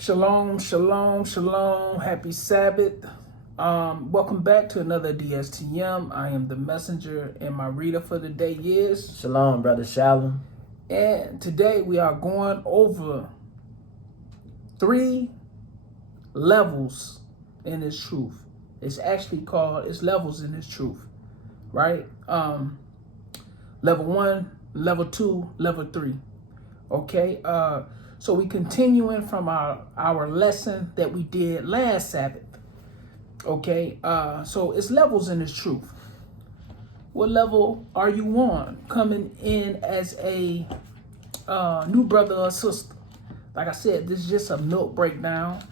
Shalom, shalom, shalom. Happy Sabbath. Welcome back to another DSTM. I am the messenger, and my reader for the day is Shalom, brother Shalom. And today we are going over 3 levels in this truth. It's actually called, it's levels in this truth, right? Level 1, level 2, level 3. Okay, so we continuing from our lesson that we did last Sabbath. Okay, so it's levels in this truth. What level are you on coming in as a new brother or sister? Like I said, this is just a milk breakdown.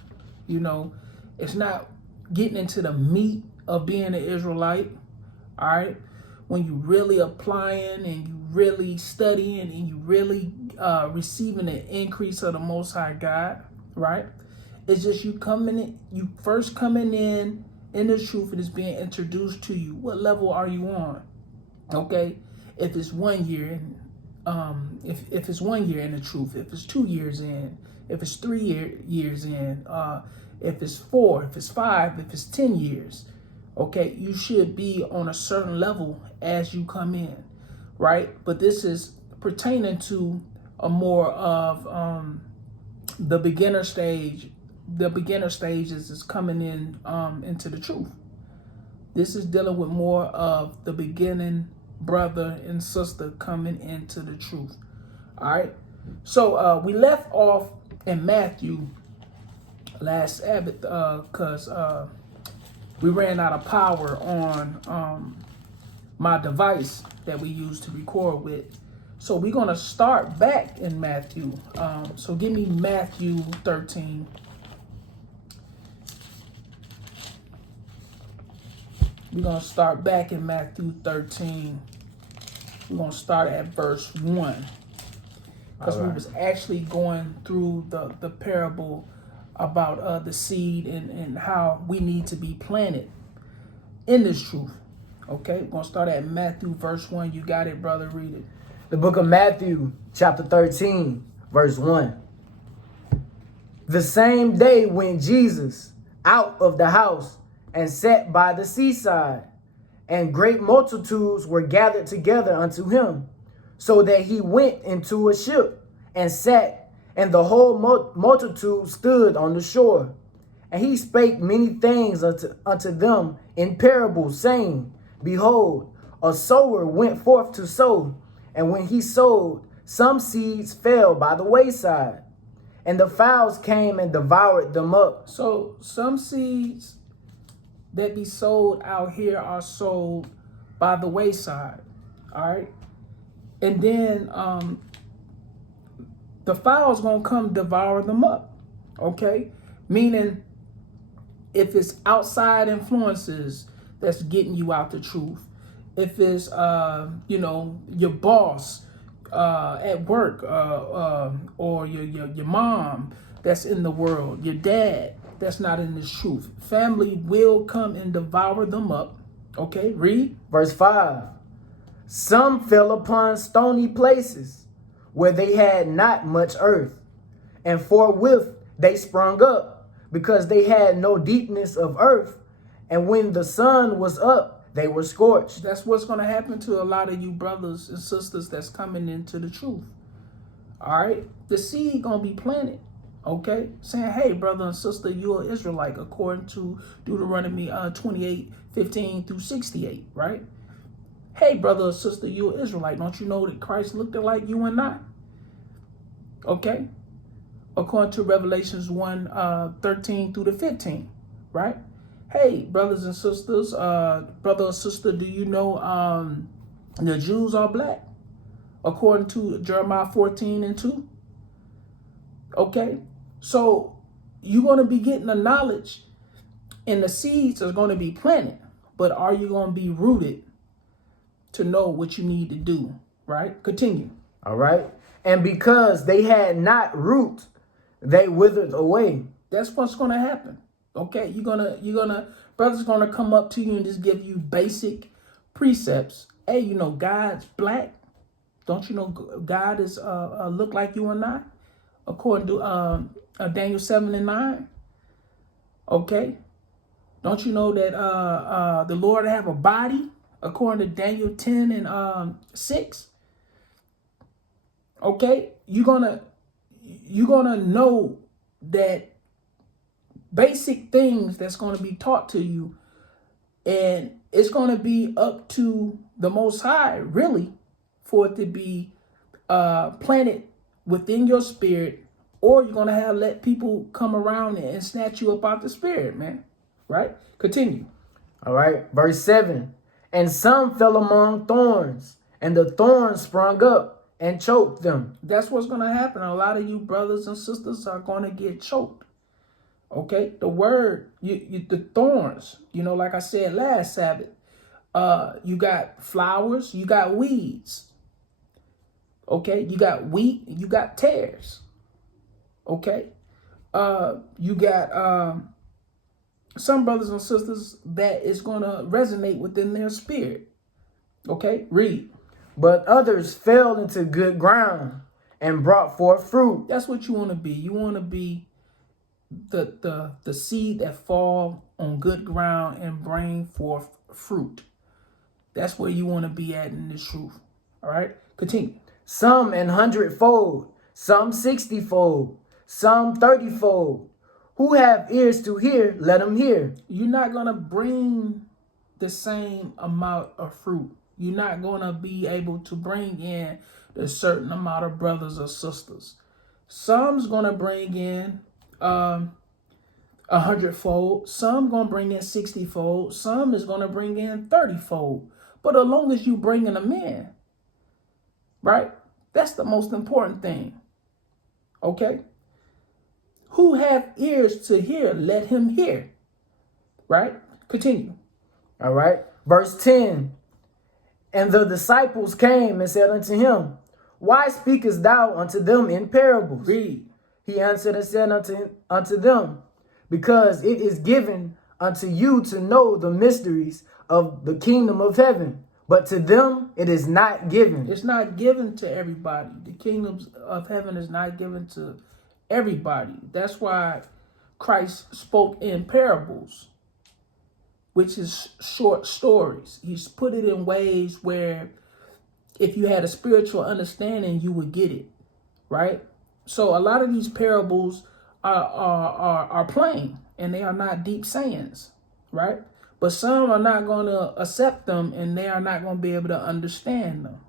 You know, it's not getting into the meat of being an Israelite. All right, when you really applying and you really studying and you really receiving an increase of the Most High God, right? It's just you first coming in the truth, and it's being introduced to you. What level are you on? Okay, if it's 1 year, if it's 1 year in the truth, if it's 2 years in, if it's 3 years in, if it's 4, if it's 5, if it's 10 years. Okay, you should be on a certain level as you come in, right? But this is pertaining to a more of the beginner stage. The beginner stages is coming in into the truth. This is dealing with more of the beginning brother and sister coming into the truth. All right. So we left off in Matthew last Sabbath because we ran out of power on my device that we used to record with. So we're going to start back in Matthew. So give me Matthew 13. We're going to start back in Matthew 13. We're going to start at verse 1. Because we was actually going through the parable about the seed and how we need to be planted in this truth. Okay, we're going to start at Matthew verse 1. You got it, brother. Read it. The book of Matthew, chapter 13, verse 1. The same day went Jesus out of the house and sat by the seaside, and great multitudes were gathered together unto him, so that he went into a ship and sat, and the whole multitude stood on the shore. And he spake many things unto them in parables, saying, Behold, a sower went forth to sow, and when he sowed, some seeds fell by the wayside, and the fowls came and devoured them up. So some seeds that be sold out here are sold by the wayside. All right. And then the fowls gonna come devour them up. Okay. Meaning if it's outside influences that's getting you out the truth, if it's your boss at work, or your mom that's in the world, your dad that's not in this truth, family will come and devour them up. Okay, read. Verse 5. Some fell upon stony places where they had not much earth, and forthwith they sprung up, because they had no deepness of earth, and when the sun was up, they were scorched. That's what's going to happen to a lot of you brothers and sisters that's coming into the truth. All right, the seed going to be planted. Okay, saying, hey, brother and sister, you're an Israelite, according to Deuteronomy 28:15 through 68, right? Hey, brother or sister, you're an Israelite. Don't you know that Christ looked like you and I? Okay, according to Revelations 1:13 through the 15, right? Hey, brothers and sisters, brother or sister, do you know the Jews are black? According to Jeremiah 14:2. Okay, so you're going to be getting the knowledge, and the seeds are going to be planted, but are you going to be rooted to know what you need to do, right? Continue. All right. And because they had not root, they withered away. That's what's going to happen. Okay, brother's going to come up to you and just give you basic precepts. Hey, you know, God's black. Don't you know God is look like you and I? according to Daniel 7 and 9. Okay. Don't you know that the Lord have a body, according to Daniel 10 and 6? Okay, you're gonna know that basic things that's gonna be taught to you, and it's gonna be up to the Most High, really, for it to be planted within your spirit, or you're gonna have let people come around and snatch you up out the spirit, man. Right? Continue. All right. Verse 7. And some fell among thorns, and the thorns sprung up and choked them. That's what's going to happen. A lot of you brothers and sisters are going to get choked. Okay? The word, the thorns, like I said last Sabbath, you got flowers, you got weeds. Okay? You got wheat, you got tares. Okay? You got some brothers and sisters that is going to resonate within their spirit. Okay, read. But others fell into good ground and brought forth fruit. That's what you want to be. You want to be the seed that fall on good ground and bring forth fruit. That's where you want to be at in this truth. All right, continue. Some 100-fold, some 60-fold, some 30-fold. Who have ears to hear, let them hear. You're not going to bring the same amount of fruit. You're not going to be able to bring in a certain amount of brothers or sisters. Some's going to bring in 100-fold. Some going to bring in 60-fold. Some is going to bring in 30-fold. But as long as you bringing them in, right? That's the most important thing. Okay? Who have ears to hear, let him hear. Right? Continue. All right. Verse 10. And the disciples came and said unto him, Why speakest thou unto them in parables? Read. He answered and said unto them, Because it is given unto you to know the mysteries of the kingdom of heaven, but to them it is not given. It's not given to everybody. The kingdom of heaven is not given to everybody. That's why Christ spoke in parables, which is short stories. He's put it in ways where if you had a spiritual understanding, you would get it, right? So a lot of these parables are plain, and they are not deep sayings, right? But some are not going to accept them, and they are not going to be able to understand them.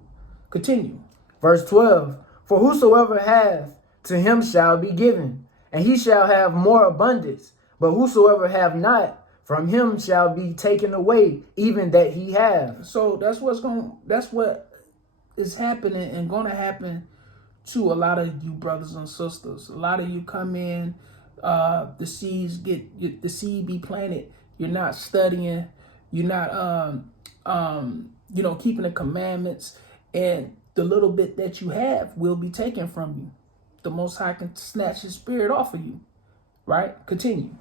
Continue. Verse 12. For whosoever hath, to him shall be given, and he shall have more abundance. But whosoever have not, from him shall be taken away, even that he have. So that's what is happening and going to happen to a lot of you brothers and sisters. A lot of you come in, the seed be planted. You're not studying. You're not, keeping the commandments, and the little bit that you have will be taken from you. The Most High can snatch his spirit off of you, right? Continue.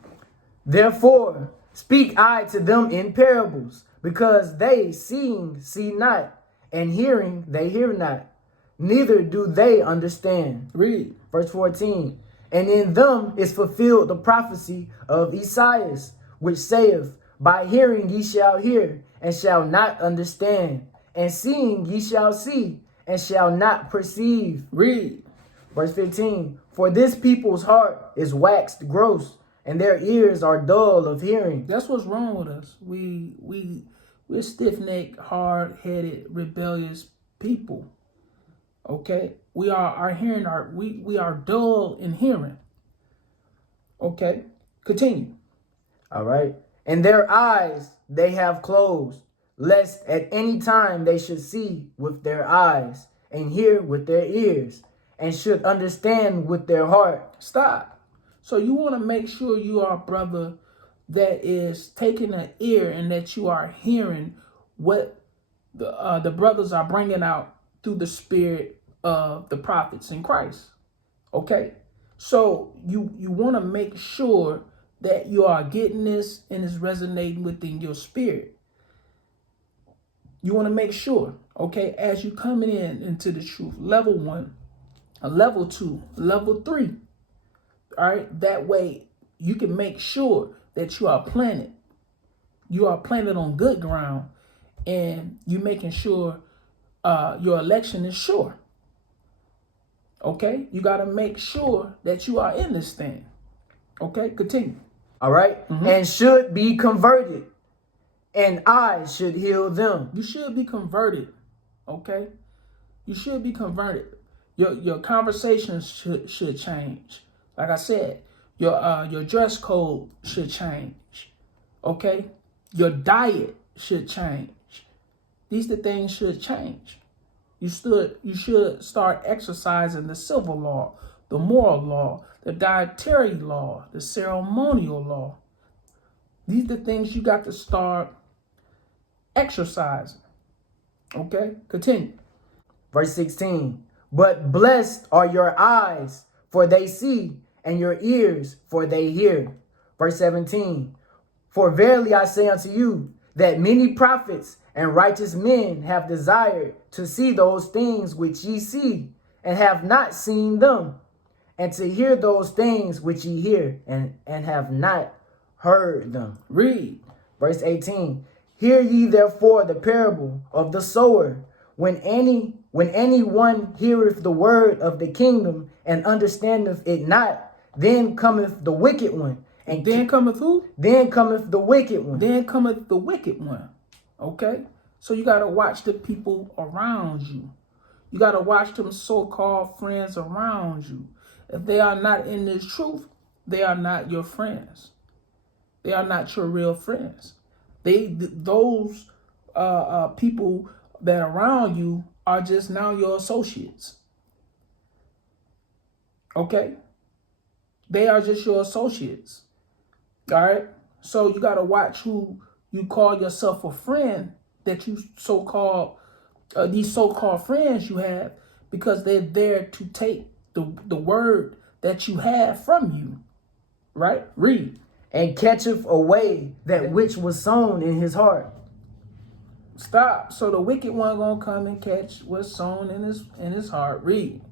Therefore, speak I to them in parables, because they seeing see not, and hearing they hear not, neither do they understand. Read. Verse 14. And in them is fulfilled the prophecy of Esaias, which saith, By hearing ye shall hear, and shall not understand, and seeing ye shall see, and shall not perceive. Read. Verse 15. For this people's heart is waxed gross, and their ears are dull of hearing. That's what's wrong with us. We're stiff-necked, hard-headed, rebellious people. Okay? We are dull in hearing. Okay? Continue. All right. And their eyes they have closed, lest at any time they should see with their eyes, and hear with their ears, and should understand with their heart. Stop. So you want to make sure you are a brother that is taking an ear, and that you are hearing what the brothers are bringing out through the spirit of the prophets in Christ. Okay? So you want to make sure that you are getting this and it's resonating within your spirit. You want to make sure, okay, as you coming into the truth. Level 1, a level 2, level 3. All right. That way you can make sure that you are planted. You are planted on good ground, and you making sure your election is sure. Okay. You got to make sure that you are in this thing. Okay. Continue. All right. And should be converted, and I should heal them. You should be converted. Okay. You should be converted. Your conversations should change. Like I said, your dress code should change. Okay? Your diet should change. These the things should change. You should start exercising the civil law, the moral law, the dietary law, the ceremonial law. These are the things you got to start exercising. Okay? Continue. Verse 16. But blessed are your eyes, for they see, and your ears, for they hear. Verse 17. For verily I say unto you, that many prophets and righteous men have desired to see those things which ye see, and have not seen them, and to hear those things which ye hear, and have not heard them. Read. Verse 18. Hear ye therefore the parable of the sower. When anyone heareth the word of the kingdom and understandeth it not, then cometh the wicked one. And then cometh who? Then cometh the wicked one. Then cometh the wicked one. Okay? So you got to watch the people around you. You got to watch them so-called friends around you. If they are not in this truth, they are not your friends. They are not your real friends. Those people that around you are just now your associates. Okay? They are just your associates. All right? So you got to watch who you call yourself a friend, that you these so-called friends you have, because they're there to take the word that you have from you. Right? Read. And catcheth away that which was sown in his heart. Stop. So the wicked one gonna come and catch what's sown in his heart. Read.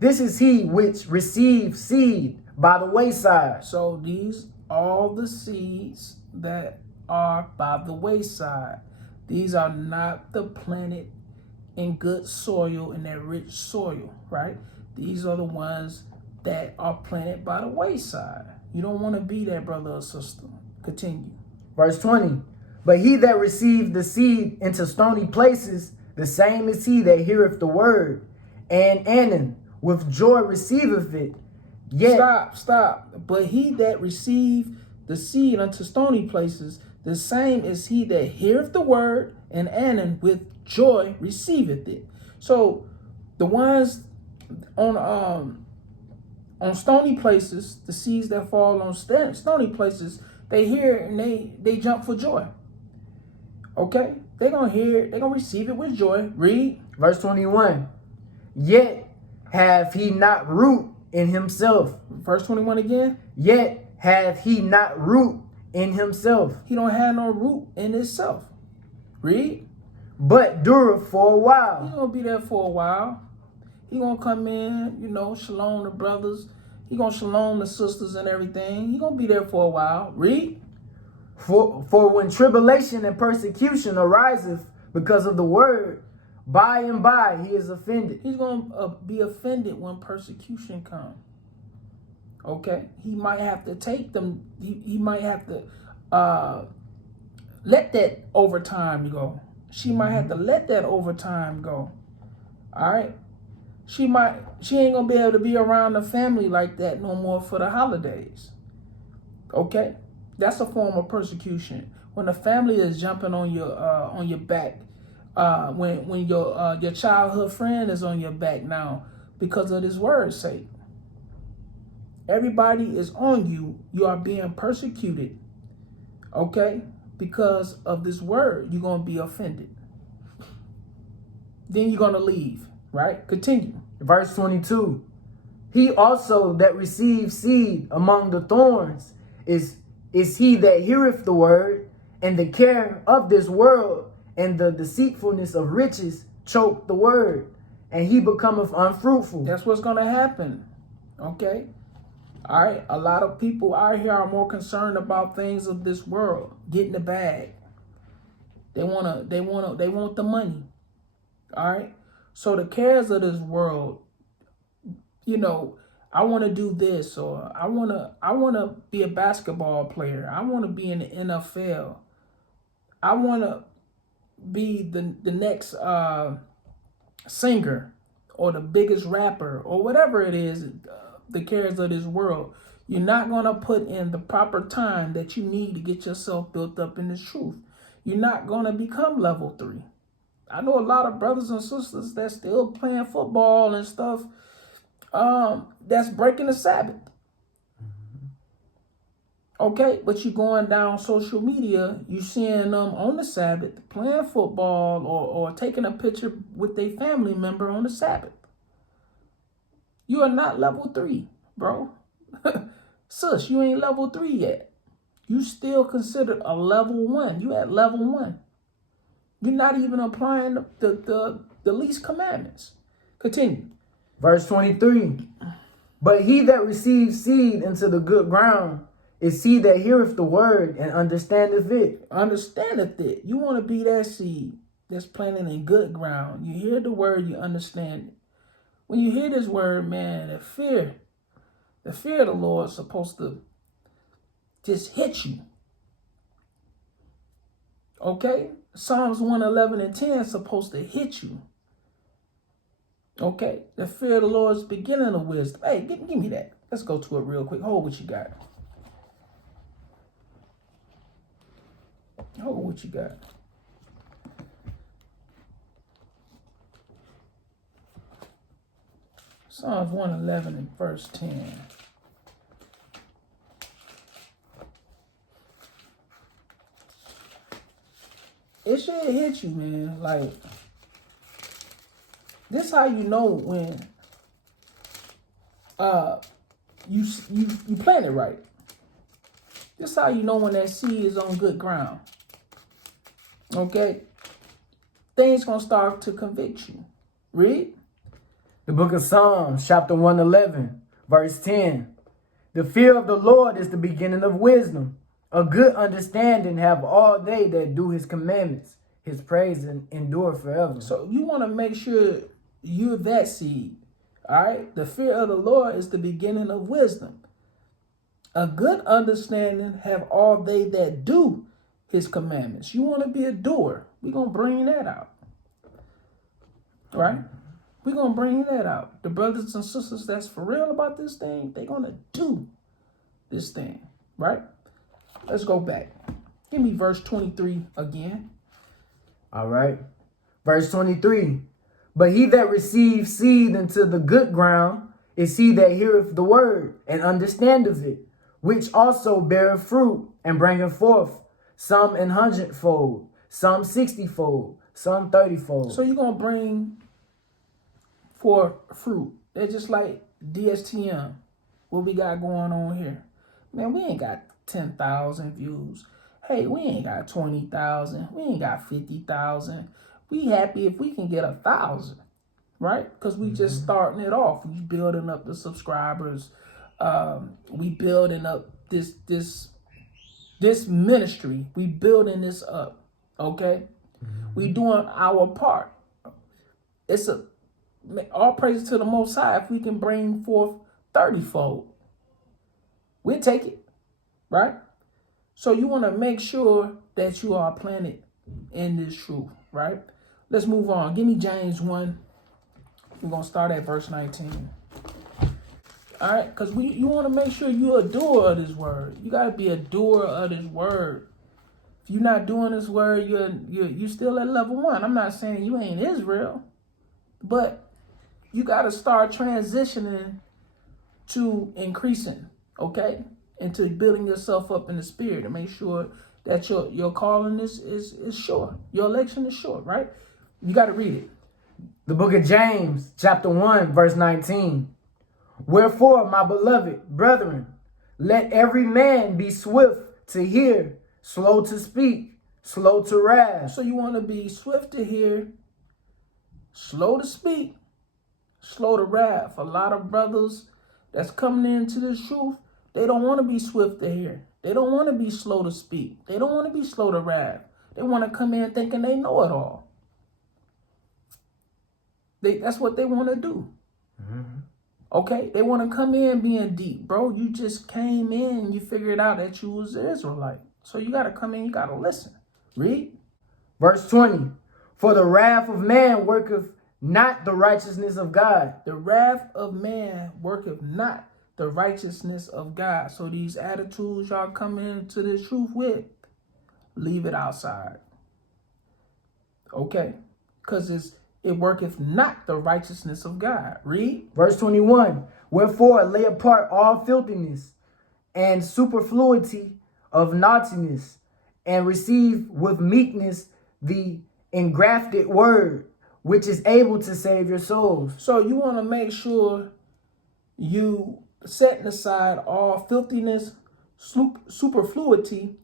This is he which receives seed by the wayside. So these all the seeds that are by the wayside. These are not the planted in good soil, in that rich soil, right? These are the ones that are planted by the wayside. You don't want to be that, brother or sister. Continue. Verse 20. But he that received the seed into stony places, the same is he that heareth the word, and Anan with joy receiveth it. Yet Stop. But he that received the seed unto stony places, the same is he that heareth the word, and Anan with joy receiveth it. So the ones on stony places, the seeds that fall on stony places, they hear and they jump for joy. Okay? They're going to hear it. They're going to receive it with joy. Read. Verse 21. Yet hath he not root in himself. Verse 21 again. Yet hath he not root in himself. He don't have no root in himself. Read. But dureth for a while. He going to be there for a while. He going to come in, shalom the brothers. He going to shalom the sisters and everything. He going to be there for a while. Read. For when tribulation and persecution ariseth because of the word, by and by he is offended. He's going to be offended when persecution comes. Okay? He might have to take them. He might have to let that overtime go. She might have to let that overtime go. All right? She ain't going to be able to be around the family like that no more for the holidays. Okay? That's a form of persecution. When the family is jumping on your back, when your childhood friend is on your back now because of this word's sake. Everybody is on you. You are being persecuted. Okay? Because of this word, you're going to be offended. Then you're going to leave. Right? Continue. Verse 22. He also that receives seed among the thorns is he that heareth the word, and the care of this world and the deceitfulness of riches choke the word, and he becometh unfruitful. That's what's going to happen. Okay? All right? A lot of people out here are more concerned about things of this world, getting the bag. They want the money. All right? So the cares of this world, you know, I want to do this, or I want to be a basketball player. I want to be in the NFL. I want to be the next singer or the biggest rapper or whatever it is, the cares of this world. You're not going to put in the proper time that you need to get yourself built up in this truth. You're not going to become level 3. I know a lot of brothers and sisters that's still playing football and stuff, that's breaking the Sabbath. Okay, but you going down social media, you seeing them on the Sabbath playing football or taking a picture with their family member on the Sabbath. You are not level 3, bro. Sis, you ain't level 3 yet. You still considered a level 1. You at level 1. You're not even applying the least commandments. Continue. Verse 23. But he that receives seed into the good ground is he that heareth the word and understandeth it. Understandeth it. You want to be that seed that's planted in good ground. You hear the word, you understand it. When you hear this word, man, the fear of the Lord is supposed to just hit you. Okay? Psalms 111 and 10 is supposed to hit you. Okay? The fear of the Lord is beginning of wisdom. Hey, give me that. Let's go to it real quick. Hold what you got. Hold what you got. Psalms 111 and verse 10. It should hit you, man. Like, this how you know when you plant it right. This how you know when that seed is on good ground. Okay? Things gonna start to convict you. Read. The book of Psalms, chapter 111, verse 10. The fear of the Lord is the beginning of wisdom. A good understanding have all they that do his commandments. His praise endure forever. So you want to make sure you're that seed. All right? The fear of the Lord is the beginning of wisdom. A good understanding have all they that do his commandments. You want to be a doer. We're going to bring that out. Right? We're going to bring that out. The brothers and sisters that's for real about this thing, they're going to do this thing. Right? Let's go back. Give me verse 23 again. All right. Verse 23. But he that receives seed into the good ground is he that heareth the word and understandeth it, which also beareth fruit and bringeth forth some 100-fold, some 60-fold, some 30-fold. So you're going to bring forth fruit. They're just like DSTM, what we got going on here. Man, we ain't got 10,000 views. Hey, we ain't got 20,000. We ain't got 50,000. We happy if we can get 1,000, right? Because we just starting it off. We building up the subscribers. We building up this ministry. We building this up. Okay, we doing our part. It's all praise to the Most High. If we can bring forth 30-fold, we'll take it. Right? So you want to make sure that you are planted in this truth, right? Let's move on. Give me James 1. We're going to start at verse 19. All right? Because you want to make sure you're a doer of this word. You got to be a doer of this word. If you're not doing this word, you're still at level 1. I'm not saying you ain't Israel, but you got to start transitioning to increasing, okay? Into building yourself up in the spirit and make sure that your calling is sure. Your election is sure, right? You got to read it. The book of James, chapter 1, verse 19. Wherefore, my beloved brethren, let every man be swift to hear, slow to speak, slow to wrath. So you want to be swift to hear, slow to speak, Slow to wrath. A lot of brothers that's coming into this truth, they don't want to be swift to hear. They don't want to be slow to speak. They don't want to be slow to wrath. They want to come in thinking they know it all. That's what they want to do. Mm-hmm. Okay? They want to come in being deep. Bro, you just came in and you figured out that you was an Israelite. So you got to come in, you got to listen. Read. Verse 20. For the wrath of man worketh not the righteousness of God. The wrath of man worketh not the righteousness of God. So these attitudes y'all come into this truth with, leave it outside. Okay? Because it worketh not the righteousness of God. Read. Verse 21. Wherefore lay apart all filthiness and superfluity of naughtiness, and receive with meekness the engrafted word, which is able to save your souls. So you want to make sure you setting aside all filthiness, superfluity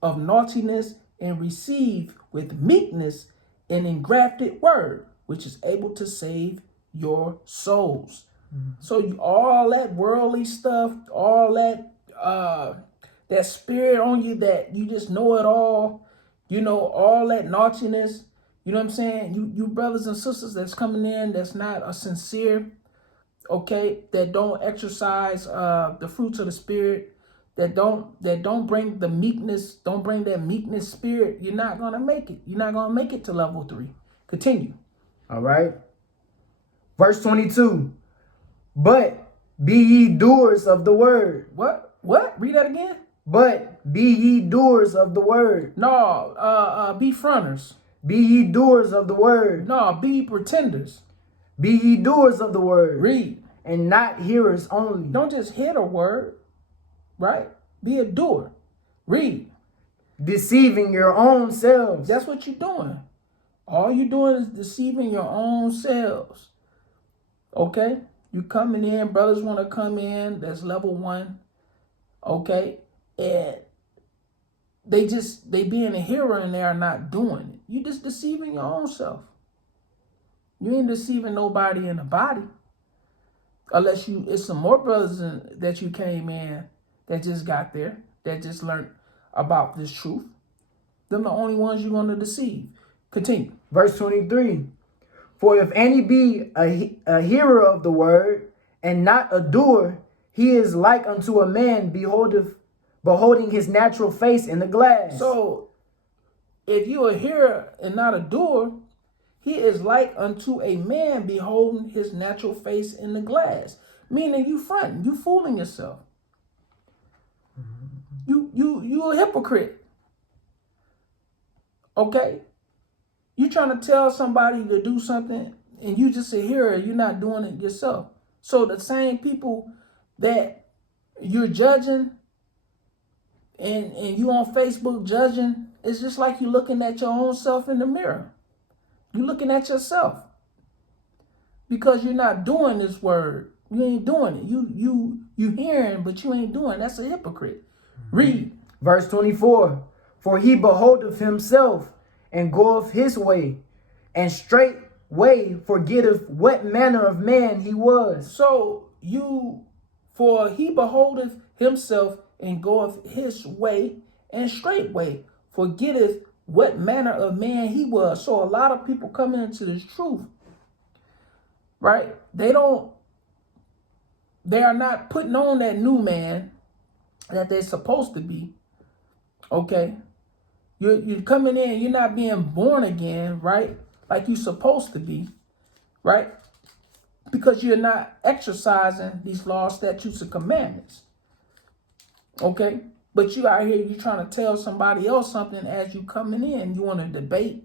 of naughtiness, and receive with meekness an engrafted word, which is able to save your souls. Mm-hmm. So all that worldly stuff, all that that spirit on you that you just know it all, all that naughtiness, you know what I'm saying? You brothers and sisters that's coming in that's not a sincere, okay, that don't exercise the fruits of the spirit, that don't bring the meekness, don't bring that meekness spirit, you're not gonna make it. You're not gonna make it to level 3. Continue. All right. Verse 22. But be ye doers of the word. What? Read that again. But be ye doers of the word. No, be fronters. Be ye doers of the word. No, be pretenders. Be ye doers of the word. Read. And not hearers only. Don't just hear the word, right? Be a doer. Read. Deceiving your own selves. That's what you're doing. All you're doing is deceiving your own selves. Okay? You coming in, brothers want to come in, that's level 1. Okay? And they being a hearer and they are not doing it. You just deceiving your own self. You ain't deceiving nobody in the body. Unless it's some more brothers that you came in that just got there, that just learned about this truth. Them the only ones you're going to deceive. Continue. Verse 23. For if any be a hearer of the word and not a doer, he is like unto a man beholding his natural face in the glass. So if you a hearer and not a doer, he is like unto a man beholding his natural face in the glass. Meaning you fronting, you fooling yourself. You a hypocrite. Okay? You trying to tell somebody to do something and you just a hearer, you're not doing it yourself. So the same people that you're judging and you on Facebook judging, it's just like you looking at your own self in the mirror. You're looking at yourself because you're not doing this word. You ain't doing it. You hearing, but you ain't doing. That's a hypocrite. Read. Verse 24. For he beholdeth himself and goeth his way, and straightway forgetteth what manner of man he was. So for he beholdeth himself and goeth his way, and straightway forgetteth what manner of man he was. So a lot of people coming into this truth, right? They are not putting on that new man that they're supposed to be. Okay? You're coming in, you're not being born again, right? Like you're supposed to be, right? Because you're not exercising these laws, statutes, and commandments. Okay? But you out here, you're trying to tell somebody else something as you coming in. You want to debate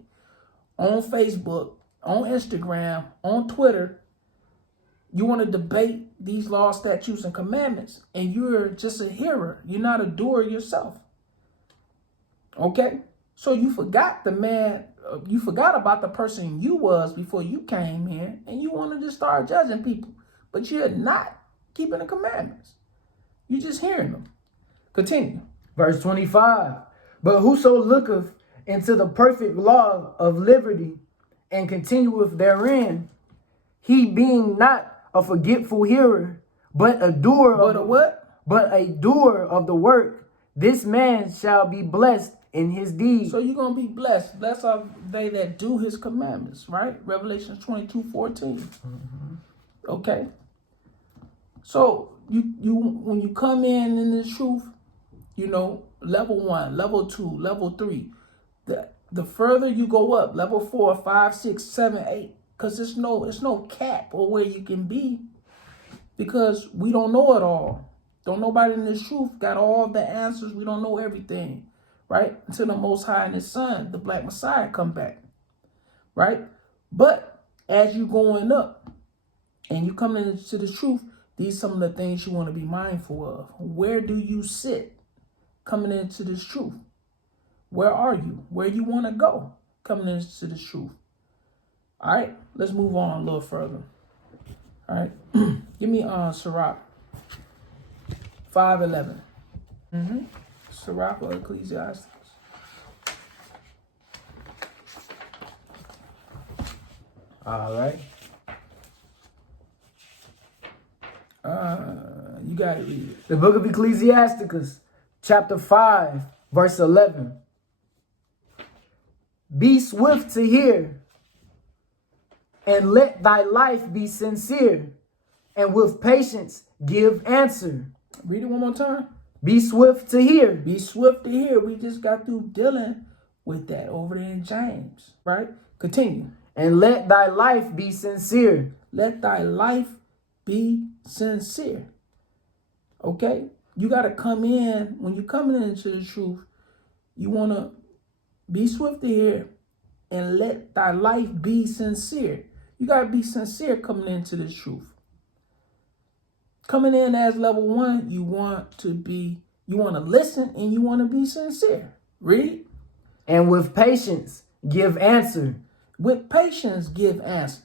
on Facebook, on Instagram, on Twitter. You want to debate these laws, statutes, and commandments. And you're just a hearer. You're not a doer yourself. Okay? So you forgot you forgot about the person you was before you came in, and you want to just start judging people. But you're not keeping the commandments. You're just hearing them. Continue. Verse 25. But whoso looketh into the perfect law of liberty and continueth therein, he being not a forgetful hearer, but a doer But of a what? but a doer of the work, this man shall be blessed in his deed. So you're going to be blessed. Blessed are they that do his commandments, right? Revelation 22:14. Okay. So you when you come in this truth, you know, level 1, level 2, level 3, the further you go up, level 4, 5, 6, 7, 8, because it's no cap or where you can be, because we don't know it all. Don't nobody in this truth got all the answers. We don't know everything, right? Until the Most High and His Son, the Black Messiah, come back, right? But as you going up and you coming into the truth, these some of the things you want to be mindful of. Where do you sit coming into this truth? Where are you? Where you want to go coming into this truth? All right, let's move on a little further. All right, give me Sirach 5:11. Sirach or Ecclesiastes. All right. You got to read it. The book of Ecclesiasticus, chapter 5, verse 11. Be swift to hear, and let thy life be sincere, and with patience give answer. Read it one more time. Be swift to hear. Be swift to hear. We just got through dealing with that over there in James, right? Continue. And let thy life be sincere. Let thy life be sincere. Okay? You got to come in. When you're coming into the truth, you want to be swift to hear and let thy life be sincere. You got to be sincere coming into the truth. Coming in as level 1, you want to listen and you want to be sincere. Read. And with patience give answer. With patience give answer.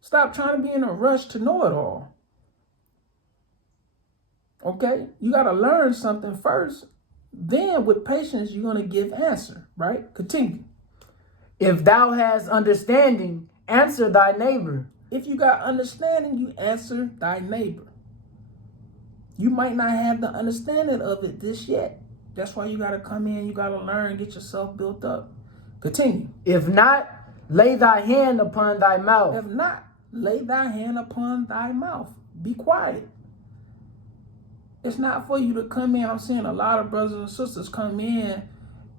Stop trying to be in a rush to know it all. Okay? You got to learn something first. Then with patience, you're going to give answer, right? Continue. If thou hast understanding, answer thy neighbor. If you got understanding, you answer thy neighbor. You might not have the understanding of it this yet. That's why you got to come in. You got to learn, get yourself built up. Continue. If not, lay thy hand upon thy mouth. If not, lay thy hand upon thy mouth. Be quiet. It's not for you to come in. I'm seeing a lot of brothers and sisters come in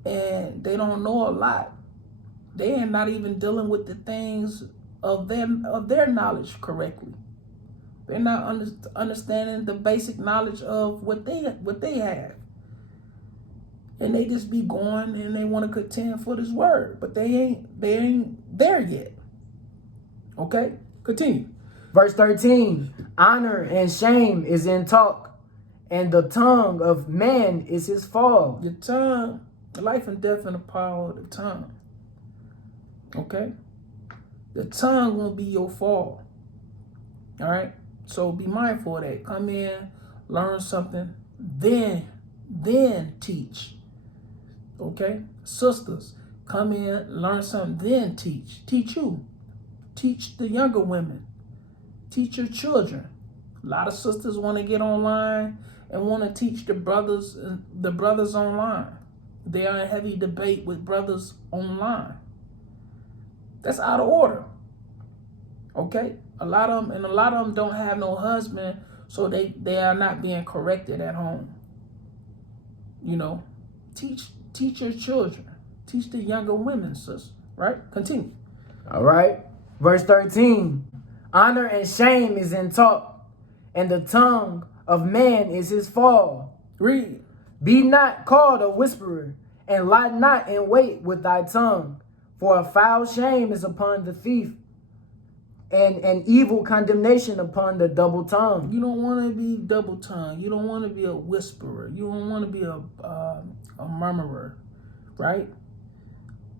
and they don't know a lot. They are not even dealing with the things of their knowledge correctly. They're not understanding the basic knowledge of what they have. And they just be going and they want to contend for this word, but they ain't there yet. Okay? Continue. Verse 13. Honor and shame is in talk, and the tongue of man is his fall. Your tongue, the life and death and the power of the tongue. Okay? The tongue won't be your fall. All right? So be mindful of that. Come in, learn something, then teach. Okay? Sisters, come in, learn something, then teach. Teach who? Teach the younger women. Teach your children. A lot of sisters want to get online and want to teach the brothers online. They are in heavy debate with brothers online. That's out of order. Okay? A lot of them don't have no husband, so they are not being corrected at home. You know, teach your children. Teach the younger women, sis. Right? Continue. All right. Verse 13. Honor and shame is in talk, and the tongue of man is his fall. Read. Be not called a whisperer, and lie not in wait with thy tongue, for a foul shame is upon the thief, and an evil condemnation upon the double tongue. You don't want to be double tongued. You don't want to be a whisperer. You don't want to be a murmurer, right?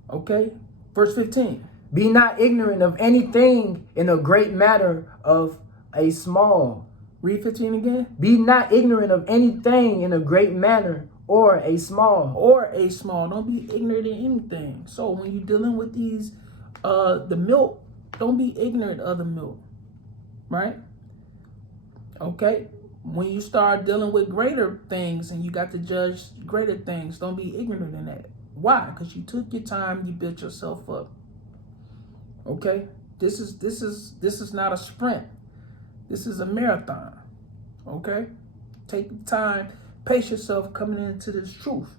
Okay. Verse 15. Be not ignorant of anything in a great matter of a small. Read 15 again. Be not ignorant of anything in a great manner or a small. Or a small. Don't be ignorant of anything. So when you're dealing with these, the milk Don't be ignorant of the milk, right? Okay? When you start dealing with greater things and you got to judge greater things, don't be ignorant in that. Why? Because you took your time, you built yourself up. Okay? This is not a sprint. This is a marathon. Okay? Take the time, pace yourself coming into this truth.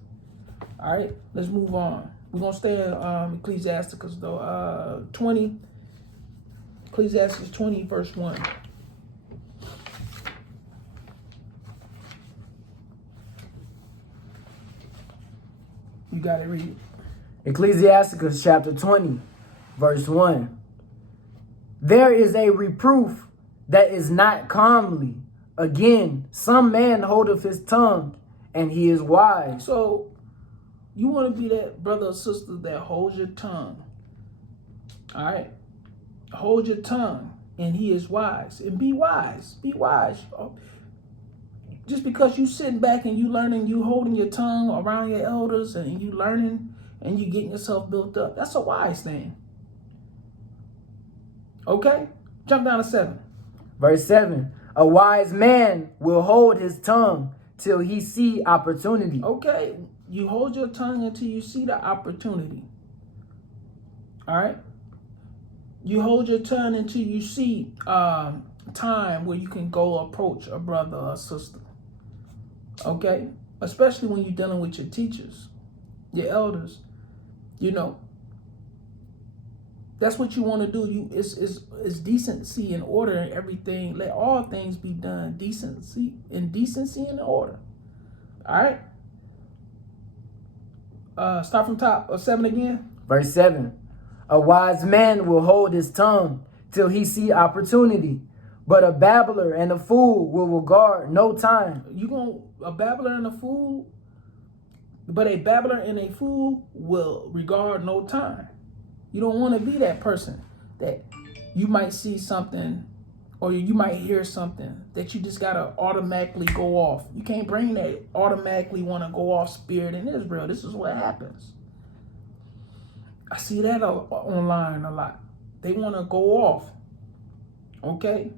All right, let's move on. We're gonna stay in Ecclesiasticus though. 20, Ecclesiastes 20, verse 1. You gotta read it. Ecclesiasticus chapter 20, verse 1. There is a reproof that is not calmly. Again, some man holdeth his tongue, and he is wise. So, you want to be that brother or sister that holds your tongue. All right? Hold your tongue, and he is wise. And be wise. Be wise. Just because you sitting back and you learning, you holding your tongue around your elders, and you learning, and you getting yourself built up, that's a wise thing. Okay? Jump down to 7. Verse 7. A wise man will hold his tongue till he see opportunity. Okay, you hold your tongue until you see the opportunity. All right? You hold your tongue until you see time where you can go approach a brother or a sister. Okay? Especially when you're dealing with your teachers, your elders. You know, that's what you want to do. It's decency and order and everything. Let all things be done decency and order. All right. Start from top of 7 again. Verse 7. A wise man will hold his tongue till he see opportunity, but a babbler and a fool will regard no time. A babbler and a fool, but a babbler and a fool will regard no time. You don't want to be that person that you might see something or you might hear something that you just got to automatically go off. You can't bring that automatically want to go off spirit in Israel. This is what happens. I see that online a lot. They want to go off, okay?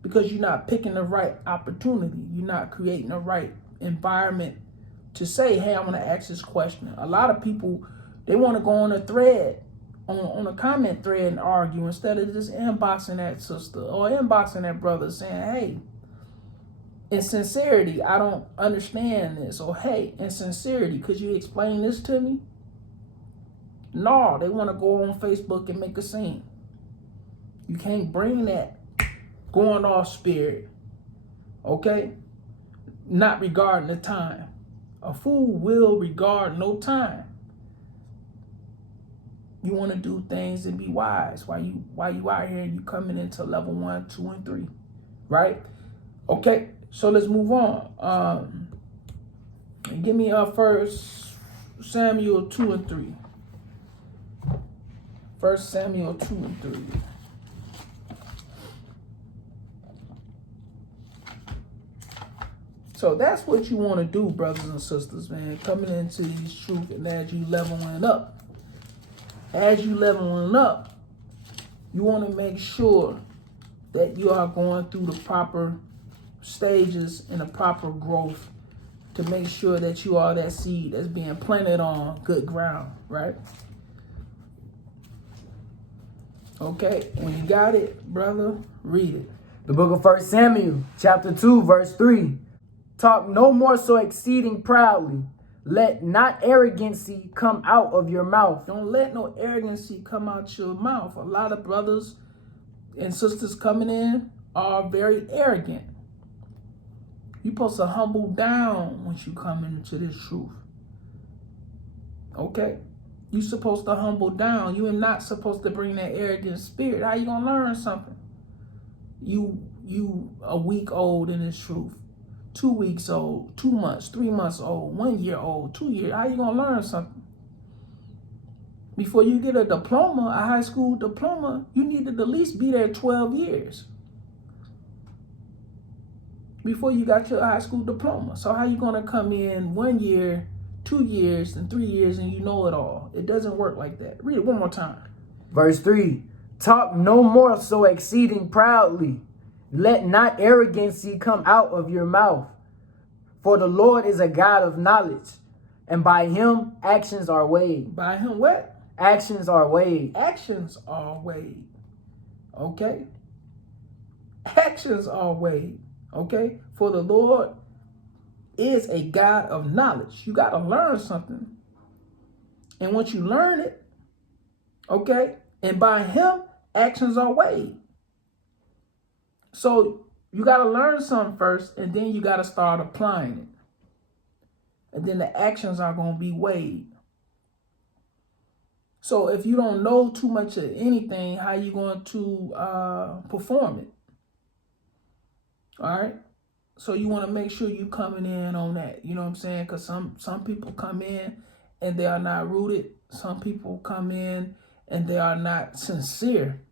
Because you're not picking the right opportunity. You're not creating the right environment to say, hey, I want to ask this question. A lot of people, they want to go on a thread, on a comment thread and argue instead of just inboxing that sister or inboxing that brother saying, hey, in sincerity, I don't understand this. Or, hey, in sincerity, could you explain this to me? No, they want to go on Facebook and make a scene. You can't bring that going off spirit, okay? Not regarding the time. A fool will regard no time. You want to do things and be wise while you out here and you coming into level 1, 2, and 3, right? Okay, so let's move on. Give me 1 Samuel 2 and 3. 1 Samuel 2 and 3. So that's what you want to do, brothers and sisters, man. Coming into these truth and as you leveling up. As you leveling up, you want to make sure that you are going through the proper stages and the proper growth to make sure that you are that seed that's being planted on good ground, right? Okay, when you got it, brother, read it. The book of 1 Samuel, chapter 2, verse 3. Talk no more so exceeding proudly. Let not arrogancy come out of your mouth. Don't let no arrogancy come out your mouth. A lot of brothers and sisters coming in are very arrogant. You're supposed to humble down once you come into this truth. Okay? You're supposed to humble down. You are not supposed to bring that arrogant spirit. How you gonna learn something? You a week old in this truth. 2 weeks old, 2 months, 3 months old, 1 year old, 2 years. How you gonna learn something? Before you get a diploma, a high school diploma, you need to at least be there 12 years. Before you got your high school diploma. So how you gonna come in 1 year, 2 years, and 3 years and you know it all? It doesn't work like that. Read it one more time. Verse 3. Talk no more so exceeding proudly. Let not arrogancy come out of your mouth. For the Lord is a God of knowledge, and by him actions are weighed. By him what? Actions are weighed. Actions are weighed. Okay? Actions are weighed. Okay? For the Lord is a God of knowledge. You got to learn something. And once you learn it, okay, and by him, actions are weighed. So you got to learn something first, and then you got to start applying it. And then the actions are going to be weighed. So if you don't know too much of anything, how you going to perform it? All right. So you want to make sure you coming in on that. You know what I'm saying? Because some people come in and they are not rooted. Some people come in and they are not sincere.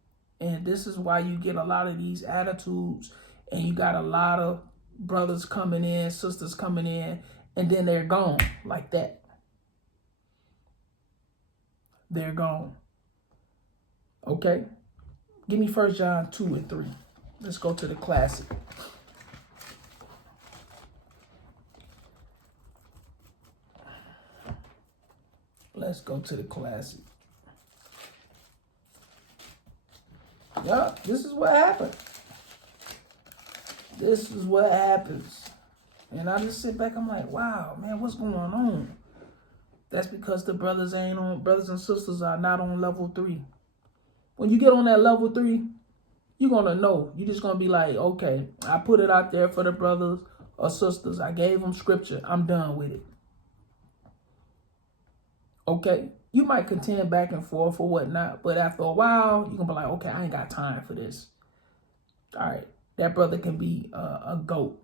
And this is why you get a lot of these attitudes, and you got a lot of brothers coming in, sisters coming in, and then they're gone like that. They're gone. Okay? Give me 1 John 2 and 3. Let's go to the classic. Let's go to the classic. Yeah, this is what happened. This is what happens. And I just sit back, I'm like, wow, man, what's going on? That's because the brothers and sisters are not on level 3. When you get on that level 3, you're gonna know. You're just gonna be like, okay, I put it out there for the brothers or sisters. I gave them scripture. I'm done with it. Okay, you might contend back and forth or whatnot, but after a while, you're gonna be like, okay, I ain't got time for this. All right, that brother can be a goat.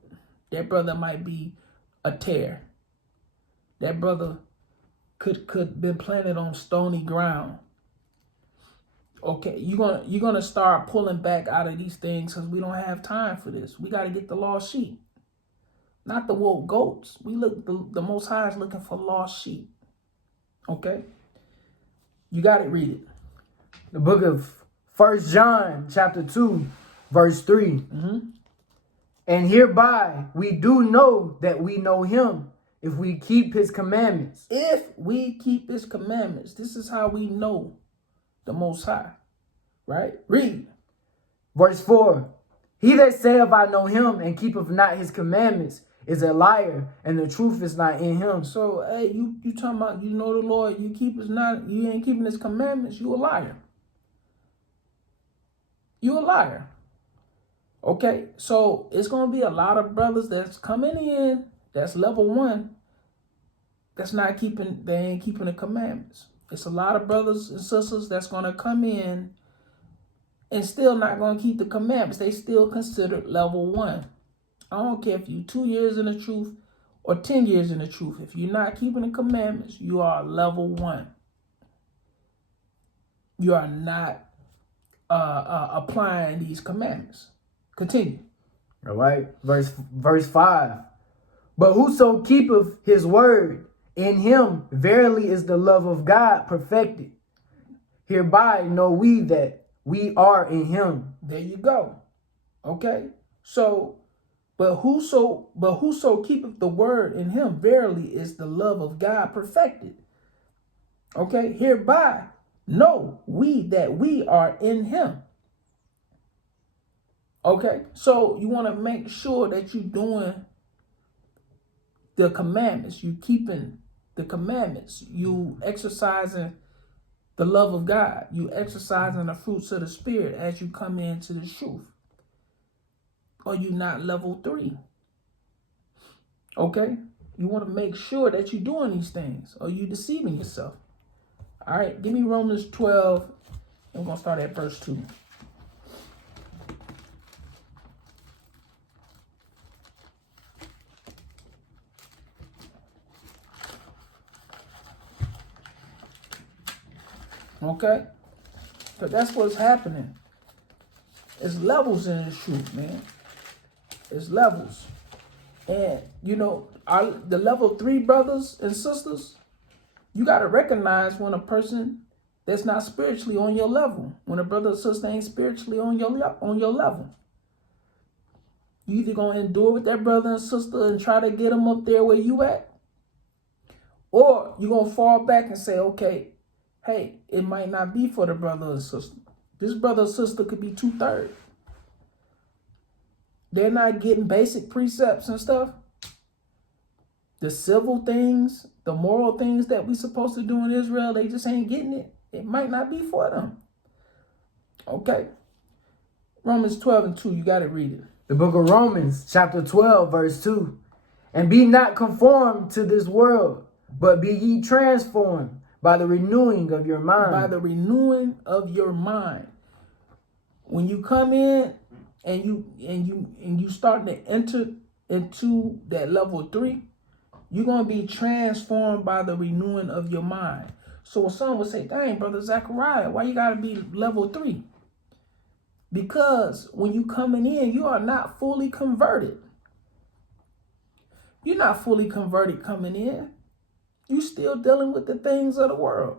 That brother might be a tear. That brother could been planted on stony ground. Okay, you're gonna start pulling back out of these things because we don't have time for this. We got to get the lost sheep, not the woke goats. The Most High is looking for lost sheep. Okay, you got it. Read it. The book of 1 John chapter 2, verse 3. Mm-hmm. And hereby we do know that we know him, if we keep his commandments. If we keep his commandments, this is how we know the Most High. Right? Read. Verse 4. He that saith I know him and keepeth not his commandments is a liar, and the truth is not in him. So, hey, you talking about you know the Lord, you ain't keeping his commandments, you a liar. You a liar. Okay, so it's gonna be a lot of brothers that's coming in, that's level 1, they ain't keeping the commandments. It's a lot of brothers and sisters that's gonna come in and still not gonna keep the commandments. They still considered level 1. I don't care if you 2 years in the truth or 10 years in the truth. If you're not keeping the commandments, you are level 1. You are not applying these commandments. Continue. All right. Verse 5. But whoso keepeth his word, in him verily is the love of God perfected. Hereby know we that we are in him. There you go. Okay. So, but whoso keepeth the word, in him verily is the love of God perfected. Okay. Hereby know we that we are in him. Okay. So you want to make sure that you're doing the commandments. You keeping the commandments. You exercising the love of God. You exercising the fruits of the Spirit as you come into the truth. Or you not level 3. Okay? You want to make sure that you're doing these things, or you deceiving yourself. All right, give me Romans 12. I'm going to start at verse 2. Okay? But that's what's happening. It's levels in this truth, man. It's levels. And, you know, the level 3 brothers and sisters, you got to recognize when a person that's not spiritually on your level. When a brother or sister ain't spiritually on your level. You either gonna endure with that brother and sister and try to get them up there where you at, or you gonna fall back and say, okay, hey, it might not be for the brother or sister. This brother or sister could be 2/3. They're not getting basic precepts and stuff. The civil things, the moral things that we supposed to do in Israel, they just ain't getting it. It might not be for them. Okay. Romans 12:2, you got to read it. The book of Romans, chapter 12, verse 2. And be not conformed to this world, but be ye transformed by the renewing of your mind. By the renewing of your mind. When you come in and you start to enter into that level 3, you're going to be transformed by the renewing of your mind. So someone would say, dang, Brother Zechariah, why you got to be level 3? Because when you coming in, you are not fully converted. You're not fully converted coming in. You still dealing with the things of the world.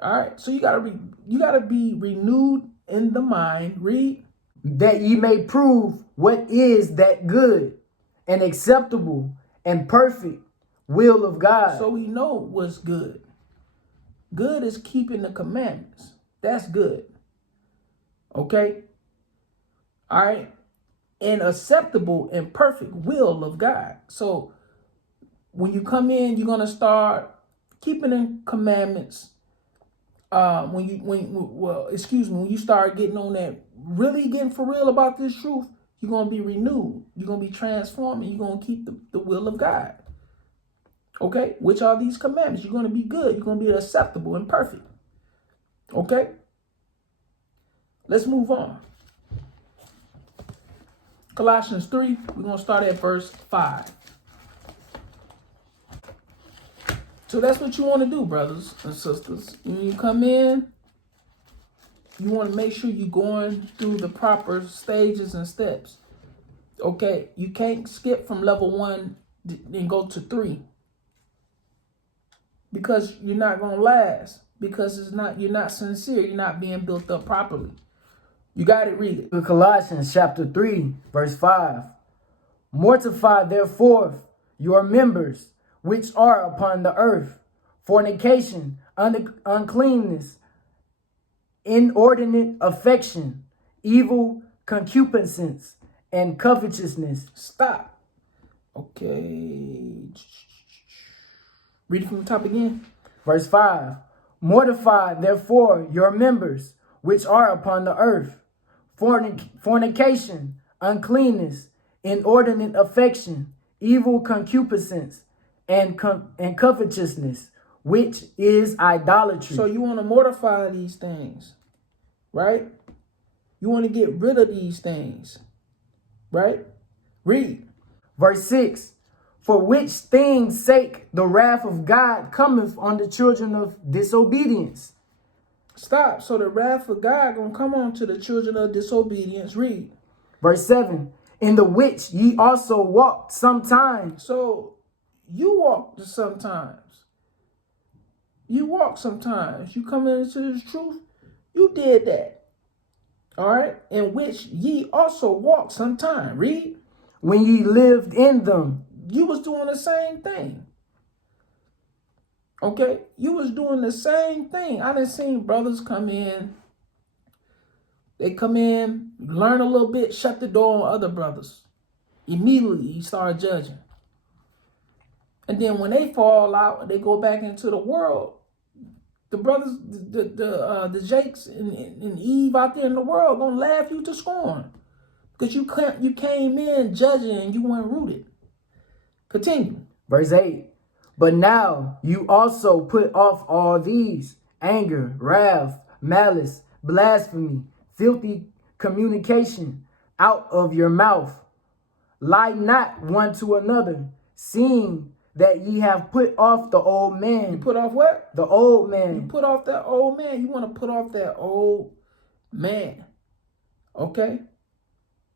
All right, so you gotta be renewed in the mind. Read. That ye may prove what is that good and acceptable and perfect will of God. So we know what's good. Good is keeping the commandments. That's good. Okay? All right? And acceptable and perfect will of God. So when you come in, you're going to start keeping the commandments. When you start getting on that, really getting for real about this truth, you're going to be renewed. You're going to be transformed, and you're going to keep the will of God. Okay? Which are these commandments? You're going to be good. You're going to be acceptable and perfect. Okay? Let's move on. Colossians 3, we're going to start at verse 5. So that's what you want to do, brothers and sisters. When you come in, you want to make sure you're going through the proper stages and steps. Okay, you can't skip from level 1 and go to 3. Because you're not going to last. Because you're not sincere. You're not being built up properly. You got to read it. Colossians chapter 3, verse 5. Mortify therefore your members which are upon the earth, fornication, uncleanness, inordinate affection, evil concupiscence, and covetousness. Stop. Okay. Read it from the top again. Verse 5. Mortify therefore your members which are upon the earth, fornication, uncleanness, inordinate affection, evil concupiscence, and covetousness, which is idolatry. So you want to mortify these things, right? You want to get rid of these things, right? Read. Verse 6. For which things sake the wrath of God cometh on the children of disobedience. Stop. So the wrath of God going to come on to the children of disobedience. Read. Verse 7. In the which ye also walked sometimes. So you walk sometimes. You walk sometimes. You come into this truth. You did that. All right. In which ye also walked sometime. Read. When ye lived in them. You was doing the same thing. Okay. You was doing the same thing. I done seen brothers come in. They come in, learn a little bit, shut the door on other brothers. Immediately you start judging. And then when they fall out, they go back into the world. The brothers, the Jakes and Eve out there in the world gonna laugh you to scorn. Because you came in judging and you weren't rooted. Continue. Verse 8. But now you also put off all these: anger, wrath, malice, blasphemy, filthy communication out of your mouth. Lie not one to another, seeing that ye have put off the old man. You put off what? The old man. You put off that old man. You want to put off that old man. Okay?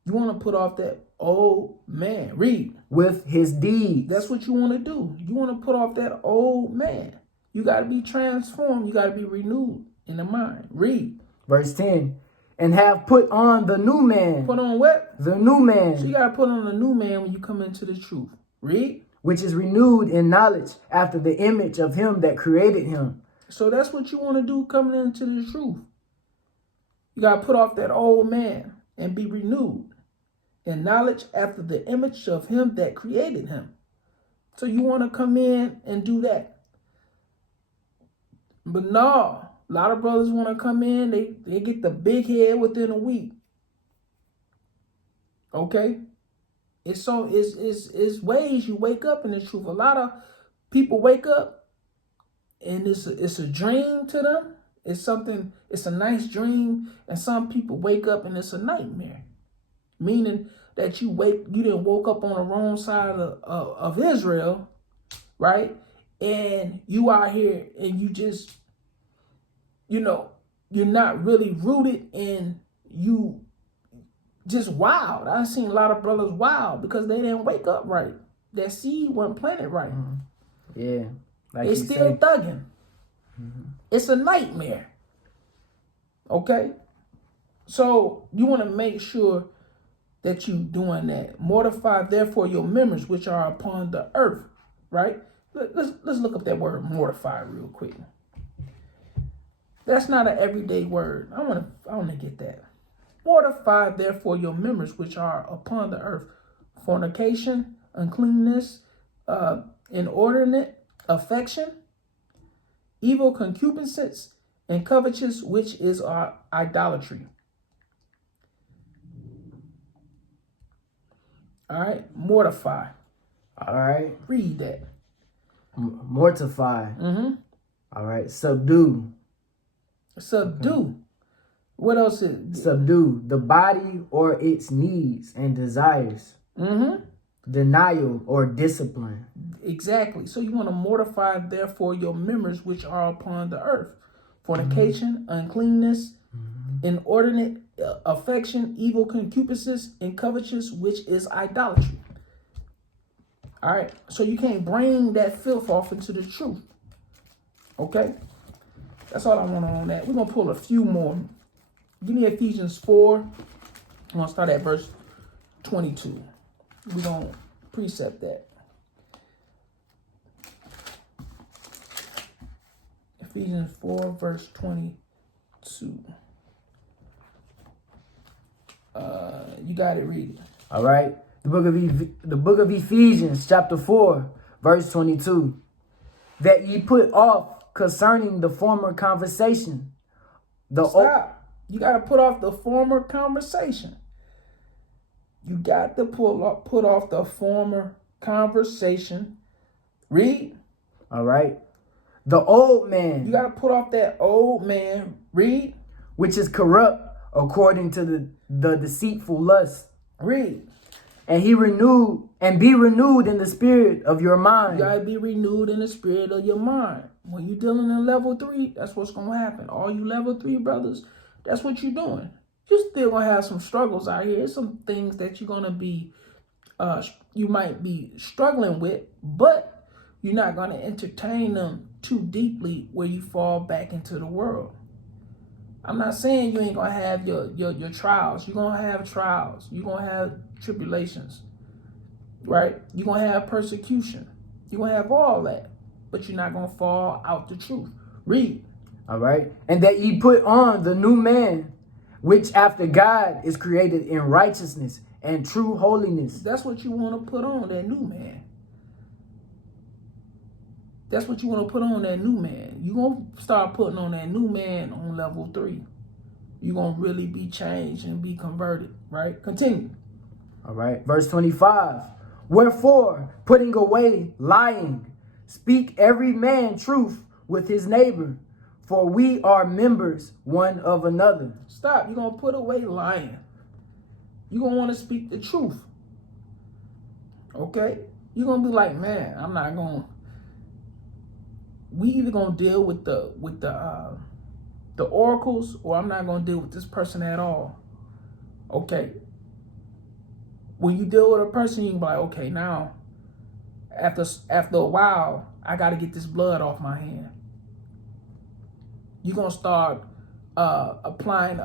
You want to put off that old man. Read. With his deeds. That's what you want to do. You want to put off that old man. You got to be transformed. You got to be renewed in the mind. Read. Verse 10. And have put on the new man. Put on what? The new man. So you got to put on the new man when you come into the truth. Read. Which is renewed in knowledge after the image of him that created him. So that's what you want to do coming into the truth. You got to put off that old man and be renewed in knowledge after the image of him that created him. So you want to come in and do that. But no, a lot of brothers want to come in, they get the big head within a week. Okay? It's ways you wake up in the truth. A lot of people wake up and it's a dream to them. It's a nice dream, and some people wake up and it's a nightmare. Meaning that you didn't woke up on the wrong side of Israel, right? And you out here and you just, you're not really rooted, and you just wild. I've seen a lot of brothers wild because they didn't wake up right. That seed wasn't planted right. Mm-hmm. Yeah. Like they still thugging. Mm-hmm. It's a nightmare. Okay? So you want to make sure that you doing that. Mortify therefore your members which are upon the earth. Right? Let's look up that word mortify real quick. That's not an everyday word. I want to get that. Mortify therefore your members which are upon the earth. Fornication, uncleanness, inordinate affection, evil concupiscence, and covetousness, which is our idolatry. All right, mortify. All right. Read that. Mortify. Mm-hmm. All right, subdue. Subdue. Okay. What else is subdue? The body or its needs and desires. Mm-hmm. Denial or discipline. Exactly. So you want to mortify therefore your members which are upon the earth. Fornication, uncleanness, inordinate affection, evil concupiscence, and covetousness, which is idolatry. All right. So you can't bring that filth off into the truth. Okay. That's all I want on that. We're going to pull a few more. Give me Ephesians 4. I'm going to start at verse 22. We're going to precept that. Ephesians 4, verse 22. You got it, read it. All right. The book of Ephesians, chapter 4, verse 22. That ye put off concerning the former conversation. Stop. You got to put off the former conversation. You got to put off the former conversation. Read. All right. The old man. You got to put off that old man. Read. Which is corrupt according to the deceitful lust. Read. And be renewed in the spirit of your mind. You got to be renewed in the spirit of your mind. When you're dealing in level 3, that's what's going to happen. All you level 3 brothers, that's what you're doing. You're still going to have some struggles out here. Some things that you're going to be, you might be struggling with, but you're not going to entertain them too deeply where you fall back into the world. I'm not saying you ain't going to have your trials. You're going to have trials. You're going to have tribulations, right? You're going to have persecution. You're going to have all that, but you're not going to fall out the truth. Read. All right. And that ye put on the new man, which after God is created in righteousness and true holiness. That's what you want to put on, that new man. That's what you want to put on, that new man. You're going to start putting on that new man on level 3. You're going to really be changed and be converted, right? Continue. All right. Verse 25. Wherefore, putting away lying, speak every man truth with his neighbor, for we are members one of another. Stop. You're going to put away lying. You're going to want to speak the truth. Okay? You're going to be like, man, I'm not going to. We either going to deal with the oracles, or I'm not going to deal with this person at all. Okay? When you deal with a person, you can be like, okay, now, after a while, I got to get this blood off my hand. you're going to start applying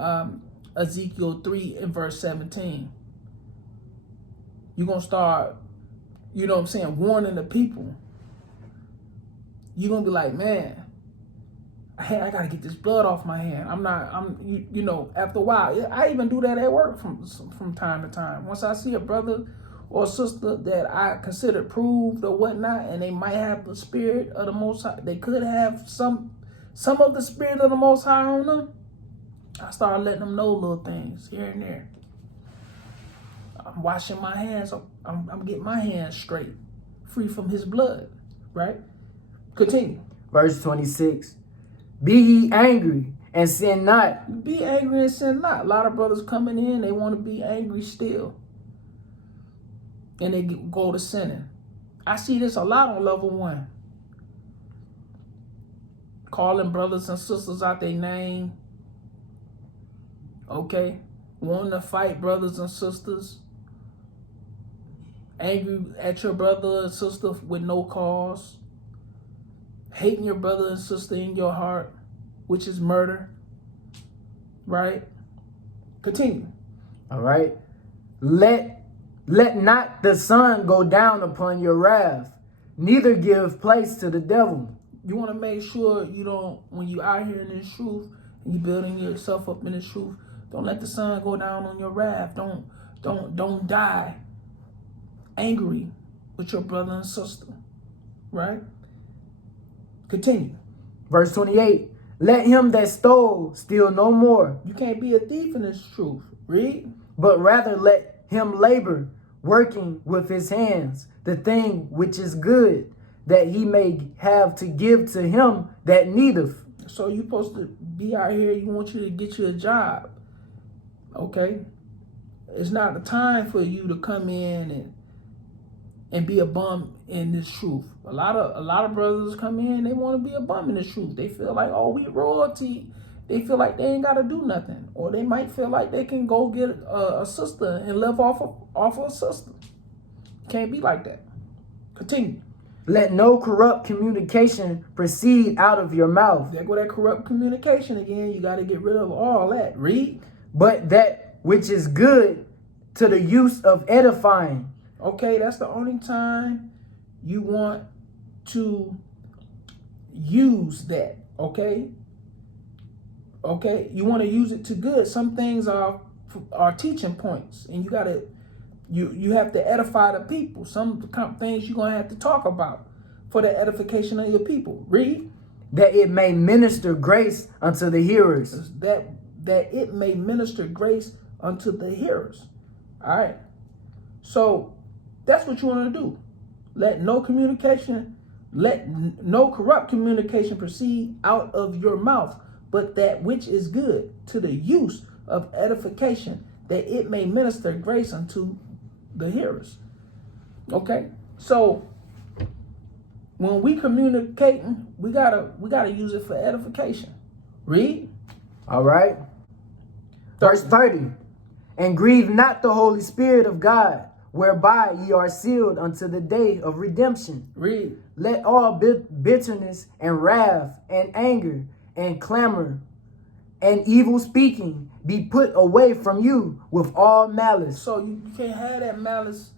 Ezekiel 3 and verse 17. You're going to start, you know what I'm saying, warning the people. You're going to be like, man, I got to get this blood off my hand. You know, after a while, I even do that at work from time to time. Once I see a brother or sister that I consider proved or whatnot, and they might have the spirit of the Most High, they could have some of the spirit of the Most High on them, I start letting them know little things here and there. I'm washing my hands. I'm getting my hands straight, free from his blood, right? Continue. Verse 26. Be ye angry and sin not. Be angry and sin not. A lot of brothers coming in, they want to be angry still. And they go to sinning. I see this a lot on level 1. Calling brothers and sisters out their name. Okay? Wanting to fight brothers and sisters. Angry at your brother and sister with no cause. Hating your brother and sister in your heart, which is murder. Right? Continue. All right. Let not the sun go down upon your wrath, neither give place to the devil. You want to make sure you don't, when you out here in this truth and you building yourself up in this truth, don't let the sun go down on your wrath. Don't die angry with your brother and sister. Right? Continue. Verse 28. Let him that stole steal no more. You can't be a thief in this truth. Read. But rather let him labor, working with his hands, the thing which is good, that he may have to give to him that needeth. So you're supposed to be out here, you want you to get you a job. Okay? It's not the time for you to come in and be a bum in this truth. A lot of brothers come in, they want to be a bum in this truth. They feel like, oh, we royalty. They feel like they ain't got to do nothing. Or they might feel like they can go get a sister and live off of a sister. Can't be like that. Continue. Let no corrupt communication proceed out of your mouth. There go that corrupt communication again. You got to get rid of all that. Read. But that which is good to the use of edifying. Okay, that's the only time you want to use that. Okay? Okay, you want to use it to good. Some things are teaching points, and you have to edify the people. Some things you're gonna have to talk about for the edification of your people. Read. That it may minister grace unto the hearers. That it may minister grace unto the hearers. All right. So that's what you want to do. Let no corrupt communication proceed out of your mouth, but that which is good to the use of edification, that it may minister grace unto the hearers. Okay? So when we communicating, we gotta use it for edification. Read. All right. Verse 30. And grieve not the Holy Spirit of God, whereby ye are sealed unto the day of redemption. Read. Let all bitterness and wrath and anger and clamor and evil speaking be put away from you with all malice. So you can't have that malice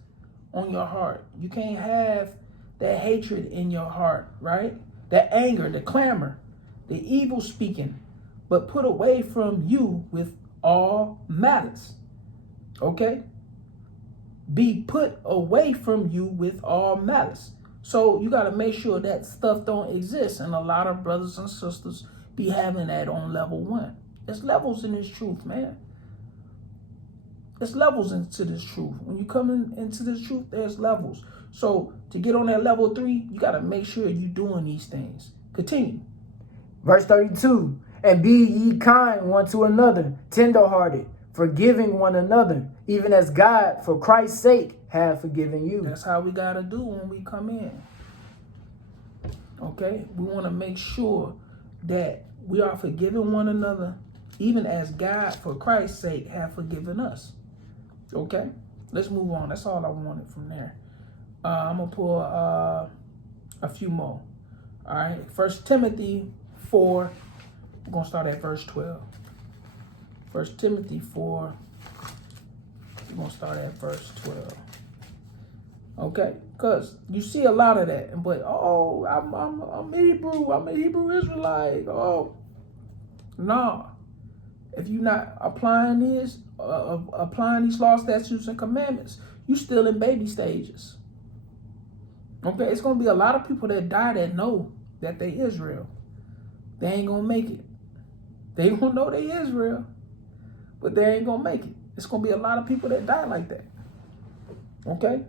on your heart. You can't have that hatred in your heart, right? That anger, the clamor, the evil speaking, but put away from you with all malice. Okay? Be put away from you with all malice. So you got to make sure that stuff don't exist. And a lot of brothers and sisters be having that on level 1. There's levels in this truth, man. There's levels into this truth. When you come into this truth, there's levels. So to get on that level 3, you got to make sure you're doing these things. Continue. Verse 32. And be ye kind one to another, tenderhearted, forgiving one another, even as God, for Christ's sake, hath forgiven you. That's how we got to do when we come in. Okay? We want to make sure that we are forgiving one another, even as God, for Christ's sake, hath forgiven us. Okay? Let's move on. That's all I wanted from there. I'm going to pull a few more. All right? 1 Timothy 4 We're going to start at verse 12. 1 Timothy 4. We're going to start at verse 12. Okay? Because you see a lot of that. But, oh, I'm Hebrew. I'm a Hebrew Israelite. Oh, no. If you're not applying these laws, statutes, and commandments, you're still in baby stages. Okay? It's going to be a lot of people that die that know that they Israel. They ain't going to make it. They going to know they Israel, but they ain't going to make it. It's going to be a lot of people that die like that. Okay?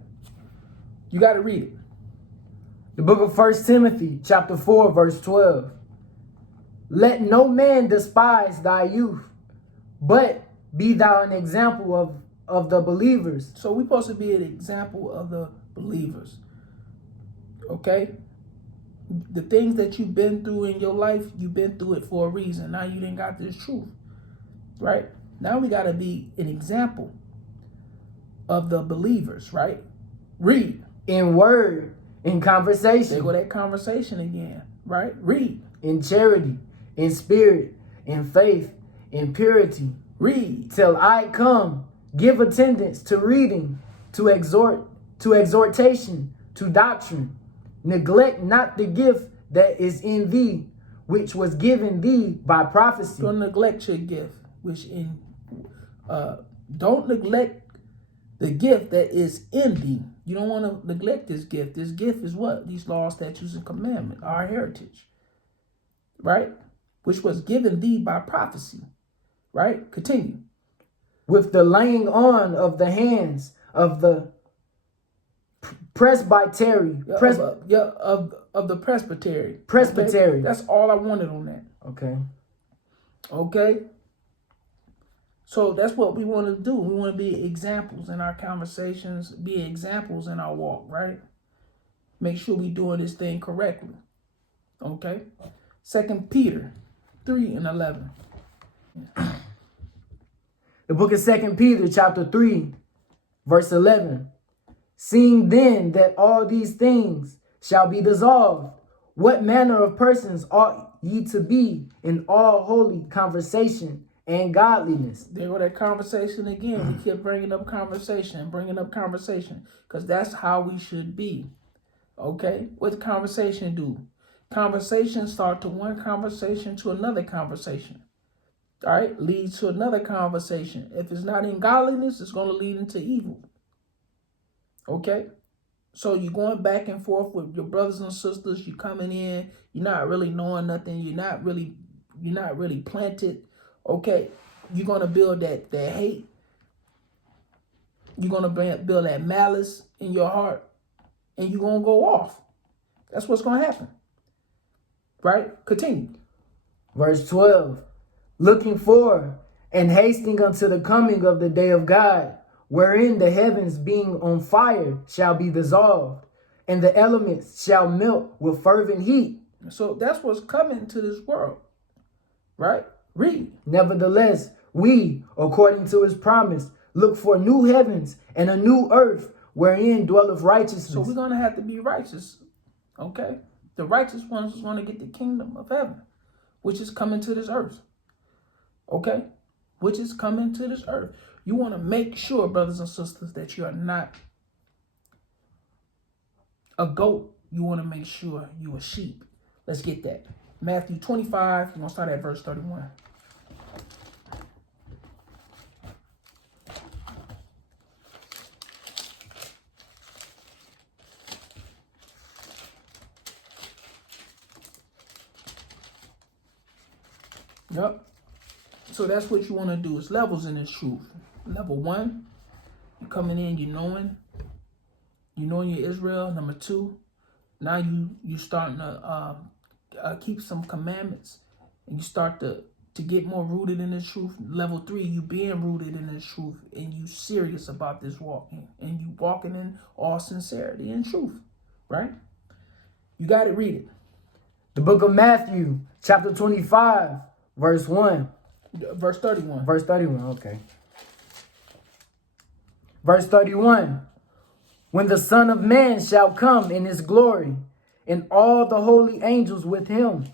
You got to read it. The book of 1 Timothy, chapter 4, verse 12. Let no man despise thy youth, but be thou an example of the believers. So we're supposed to be an example of the believers. Okay? The things that you've been through in your life, you've been through it for a reason. Now you didn't got this truth. Right? Now we got to be an example of the believers, right? Read. In word, in conversation. There go that conversation again, right? Read. In charity, in spirit, in faith, in purity. Read. Till I come, give attendance to reading, to exhortation, to doctrine. Neglect not the gift that is in thee, which was given thee by prophecy. Don't neglect your gift, don't neglect the gift that is in thee. You don't want to neglect this gift. This gift is what? These laws, statutes, and commandments, our heritage, right? Which was given thee by prophecy, right? Continue. With the laying on of the hands of the presbytery. Of the presbytery. Presbytery. Okay? That's all I wanted on that. Okay. Okay. So that's what we want to do. We want to be examples in our conversations, be examples in our walk, right? Make sure we doing this thing correctly. Okay. 2 Peter 3 and 11. The book of 2 Peter chapter 3, verse 11. Seeing then that all these things shall be dissolved, what manner of persons ought ye to be in all holy conversation and godliness? There go that conversation again. We keep bringing up conversation, because that's how we should be. Okay? What conversation do? Conversation start to one conversation to another conversation. All right? Leads to another conversation. If it's not in godliness, it's going to lead into evil. Okay? So you're going back and forth with your brothers and sisters. You're coming in. You're not really knowing nothing. You're not really planted. Okay? You're going to build that hate. You're going to build that malice in your heart. And you're going to go off. That's what's going to happen. Right? Continue. Verse 12. Looking for and hasting unto the coming of the day of God, wherein the heavens being on fire shall be dissolved, and the elements shall melt with fervent heat. So that's what's coming to this world. Right? Read. Nevertheless, we, according to his promise, look for new heavens and a new earth, wherein dwelleth righteousness. So we're going to have to be righteous. Okay? The righteous ones is going to get the kingdom of heaven, which is coming to this earth. Okay? Which is coming to this earth. You want to make sure, brothers and sisters, that you are not a goat. You want to make sure you a sheep. Let's get that. Matthew 25, we're going to start at verse 31. Yep. So that's what you want to do. It's levels in this truth. Level 1, you're coming in, you knowing you're Israel. Number 2, now you starting to keep some commandments, and you start to get more rooted in this truth. Level 3, you being rooted in this truth, and you serious about this walking, and you walking in all sincerity and truth, right? You got to read it. The book of Matthew, chapter 25, verse 1. Verse 31. Verse 31, okay. Verse 31. When the Son of Man shall come in his glory, and all the holy angels with him,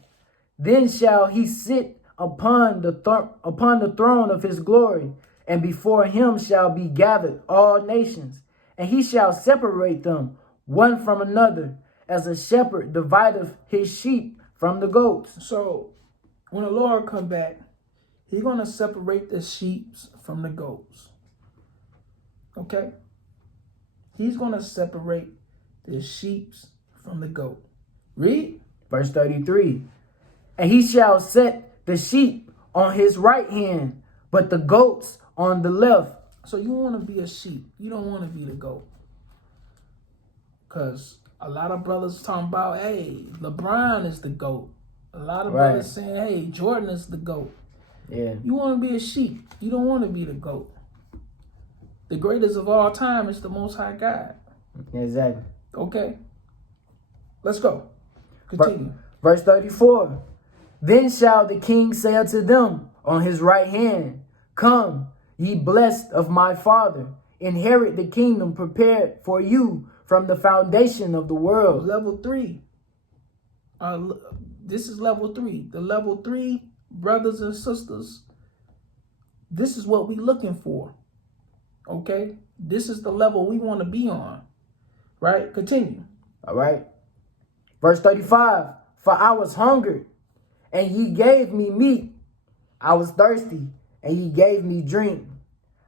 then shall he sit upon the throne of his glory, and before him shall be gathered all nations, and he shall separate them one from another, as a shepherd divideth his sheep from the goats. So when the Lord come back, he's going to separate the sheep from the goats. Okay? He's going to separate the sheep from the goat. Read. Verse 33. And he shall set the sheep on his right hand, but the goats on the left. So you want to be a sheep. You don't want to be the goat. Because a lot of brothers talking about, hey, LeBron is the GOAT. A lot of brothers saying, hey, Jordan is the GOAT. Yeah. You want to be a sheep. You don't want to be the GOAT. The greatest of all time is the Most High God. Exactly. Okay. Let's go. Continue. Verse 34. Then shall the king say unto them on his right hand, Come, ye blessed of my father, inherit the kingdom prepared for you from the foundation of the world. Level 3. This is level 3. The level 3, brothers and sisters, this is what we're looking for. Okay? This is the level we want to be on. Right? Continue. All right. Verse 35. For I was hungered, and ye gave me meat. I was thirsty, and ye gave me drink.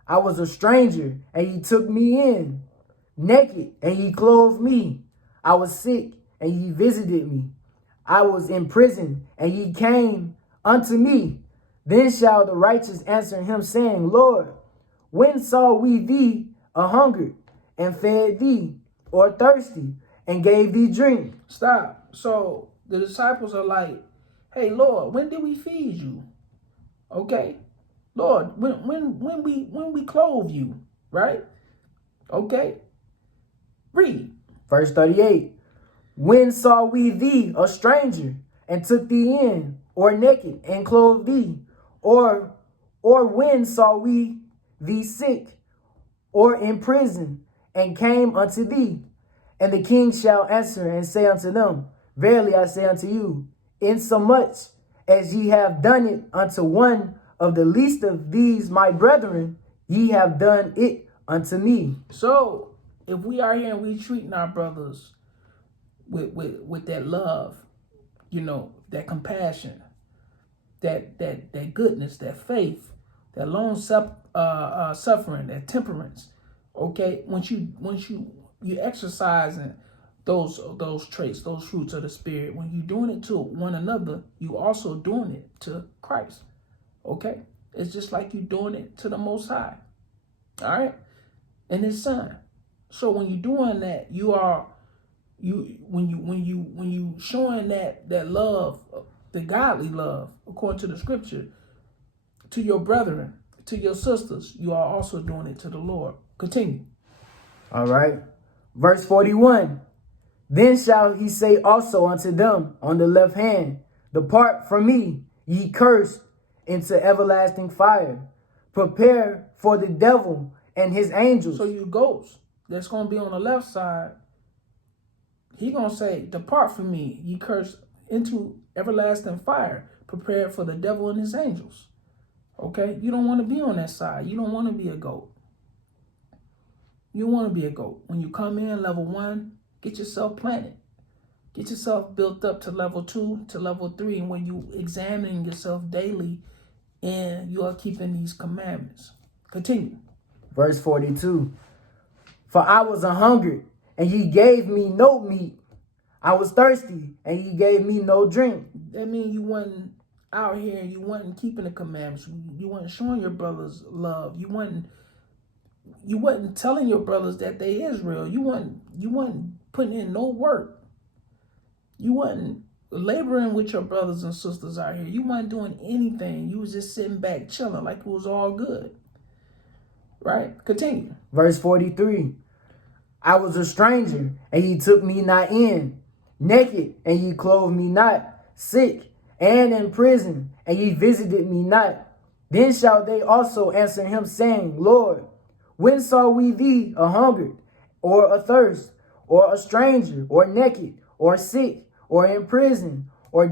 I was a stranger, and ye took me in. Naked, and ye clothed me. I was sick, and ye visited me. I was in prison, and ye came unto me. Then shall the righteous answer him, saying, Lord, when saw we thee a hungered, and fed thee, or thirsty, and gave thee drink? Stop. So the disciples are like, hey, Lord, when did we feed you? Okay. Lord, when we clothe you, right? Okay. Read. Verse 38. When saw we thee a stranger, and took thee in, or naked, and clothed thee? Or when saw we thee sick, or in prison, and came unto thee? And the king shall answer and say unto them, Verily I say unto you, insomuch as ye have done it unto one of the least of these my brethren, ye have done it unto me. So if we are here and we treating our brothers with that love, you know, that compassion, that goodness, that faith, that long suffering, that temperance, okay, once you exercising those traits, those fruits of the Spirit, when you're doing it to one another, you also doing it to Christ. Okay? It's just like you doing it to the Most High. All right? And his son. So when you're doing that, when you showing that love, the godly love, according to the scripture, to your brethren, to your sisters, you are also doing it to the Lord. Continue. All right. Verse 41. Then shall he say also unto them on the left hand, Depart from me, ye cursed, into everlasting fire. Prepare for the devil and his angels. So you ghosts that's going to be on the left side, he going to say, Depart from me, ye cursed, into everlasting fire, prepared for the devil and his angels. Okay? You don't want to be on that side. You don't want to be a goat. You want to be a goat. When you come in, level 1, get yourself planted. Get yourself built up to level 2, to level 3. And when you examining yourself daily, and you are keeping these commandments. Continue. Verse 42. For I was a hungered, and ye gave me no meat. I was thirsty, and ye gave me no drink. That means you wasn't out here, you wasn't keeping the commandments. You wasn't showing your brothers love. You wasn't telling your brothers that they Israel. You wasn't putting in no work. You wasn't laboring with your brothers and sisters out here. You wasn't doing anything. You was just sitting back chilling like it was all good. Right? Continue. Verse 43. I was a stranger, and ye took me not in. Naked, and ye clothed me not. Sick, and in prison, and ye visited me not. Then shall they also answer him, saying, Lord, when saw we thee a hungered, or athirst, or a stranger, or naked, or sick, or in prison, or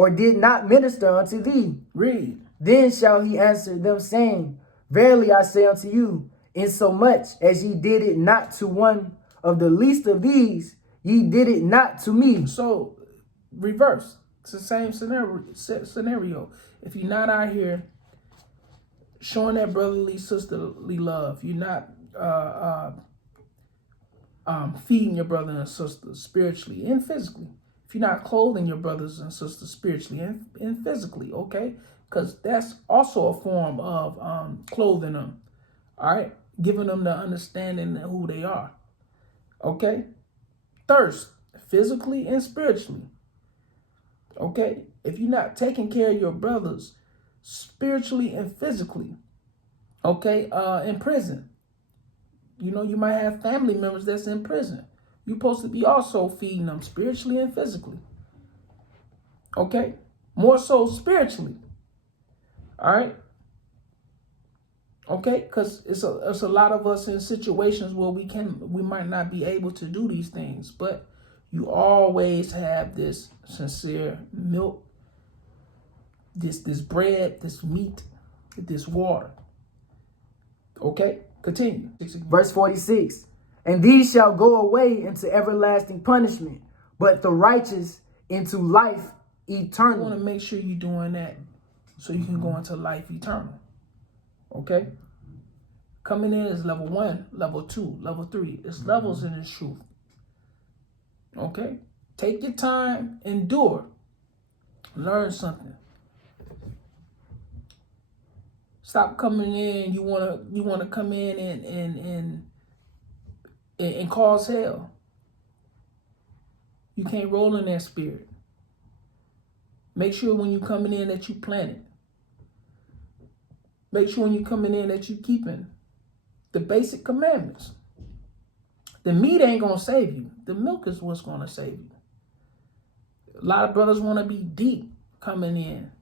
or did not minister unto thee? Read. Then shall he answer them, saying, Verily I say unto you, insomuch as ye did it not to one of the least of these, ye did it not to me. So, reverse. It's the same scenario. If you're not out here showing that brotherly, sisterly love, you're not feeding your brother and sister spiritually and physically. If you're not clothing your brothers and sisters spiritually and physically, okay? Because that's also a form of clothing them, all right? Giving them the understanding of who they are, okay? Thirst, physically and spiritually, okay? If you're not taking care of your brothers spiritually and physically, okay, in prison, you know, you might have family members that's in prison. You're supposed to be also feeding them spiritually and physically, okay? More so spiritually, all right? Okay, because it's a lot of us in situations where we might not be able to do these things, but you always have this sincere milk, this bread, this meat, this water. Okay, continue. Verse 46. And these shall go away into everlasting punishment, but the righteous into life eternal. You want to make sure you're doing that so you can go into life eternal. Okay? Coming in is level 1, level 2, level 3. It's levels in this truth. Okay? Take your time, endure, learn something. Stop coming in. You wanna come in and cause hell. You can't roll in that spirit. Make sure when you coming in that you plan it. Make sure when you coming in that you keeping the basic commandments. The meat ain't gonna save you. The milk is what's gonna save you. A lot of brothers want to be deep coming in.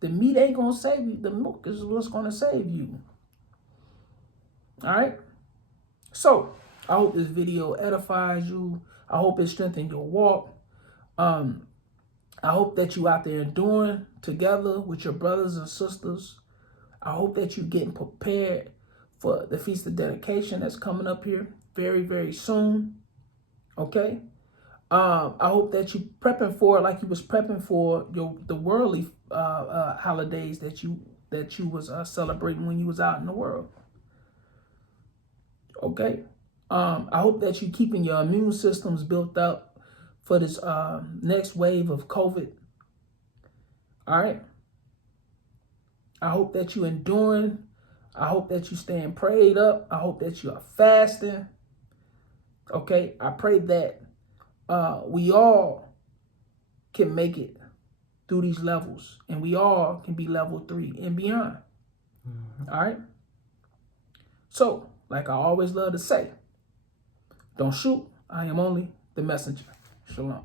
The meat ain't gonna save you. The milk is what's gonna save you. All right. So I hope this video edifies you. I hope it strengthens your walk. I hope that you out there enduring together with your brothers and sisters. I hope that you're getting prepared for the Feast of Dedication that's coming up here very, very soon. Okay. I hope that you prepping for it like you was prepping for the worldly holidays that you was celebrating when you was out in the world. Okay. I hope that you keeping your immune systems built up for this next wave of COVID. All right. I hope that you enduring. I hope that you staying prayed up. I hope that you are fasting. Okay. I pray that we all can make it through these levels, and we all can be level 3 and beyond. All right. So, like I always love to say, don't shoot. I am only the messenger. Shalom.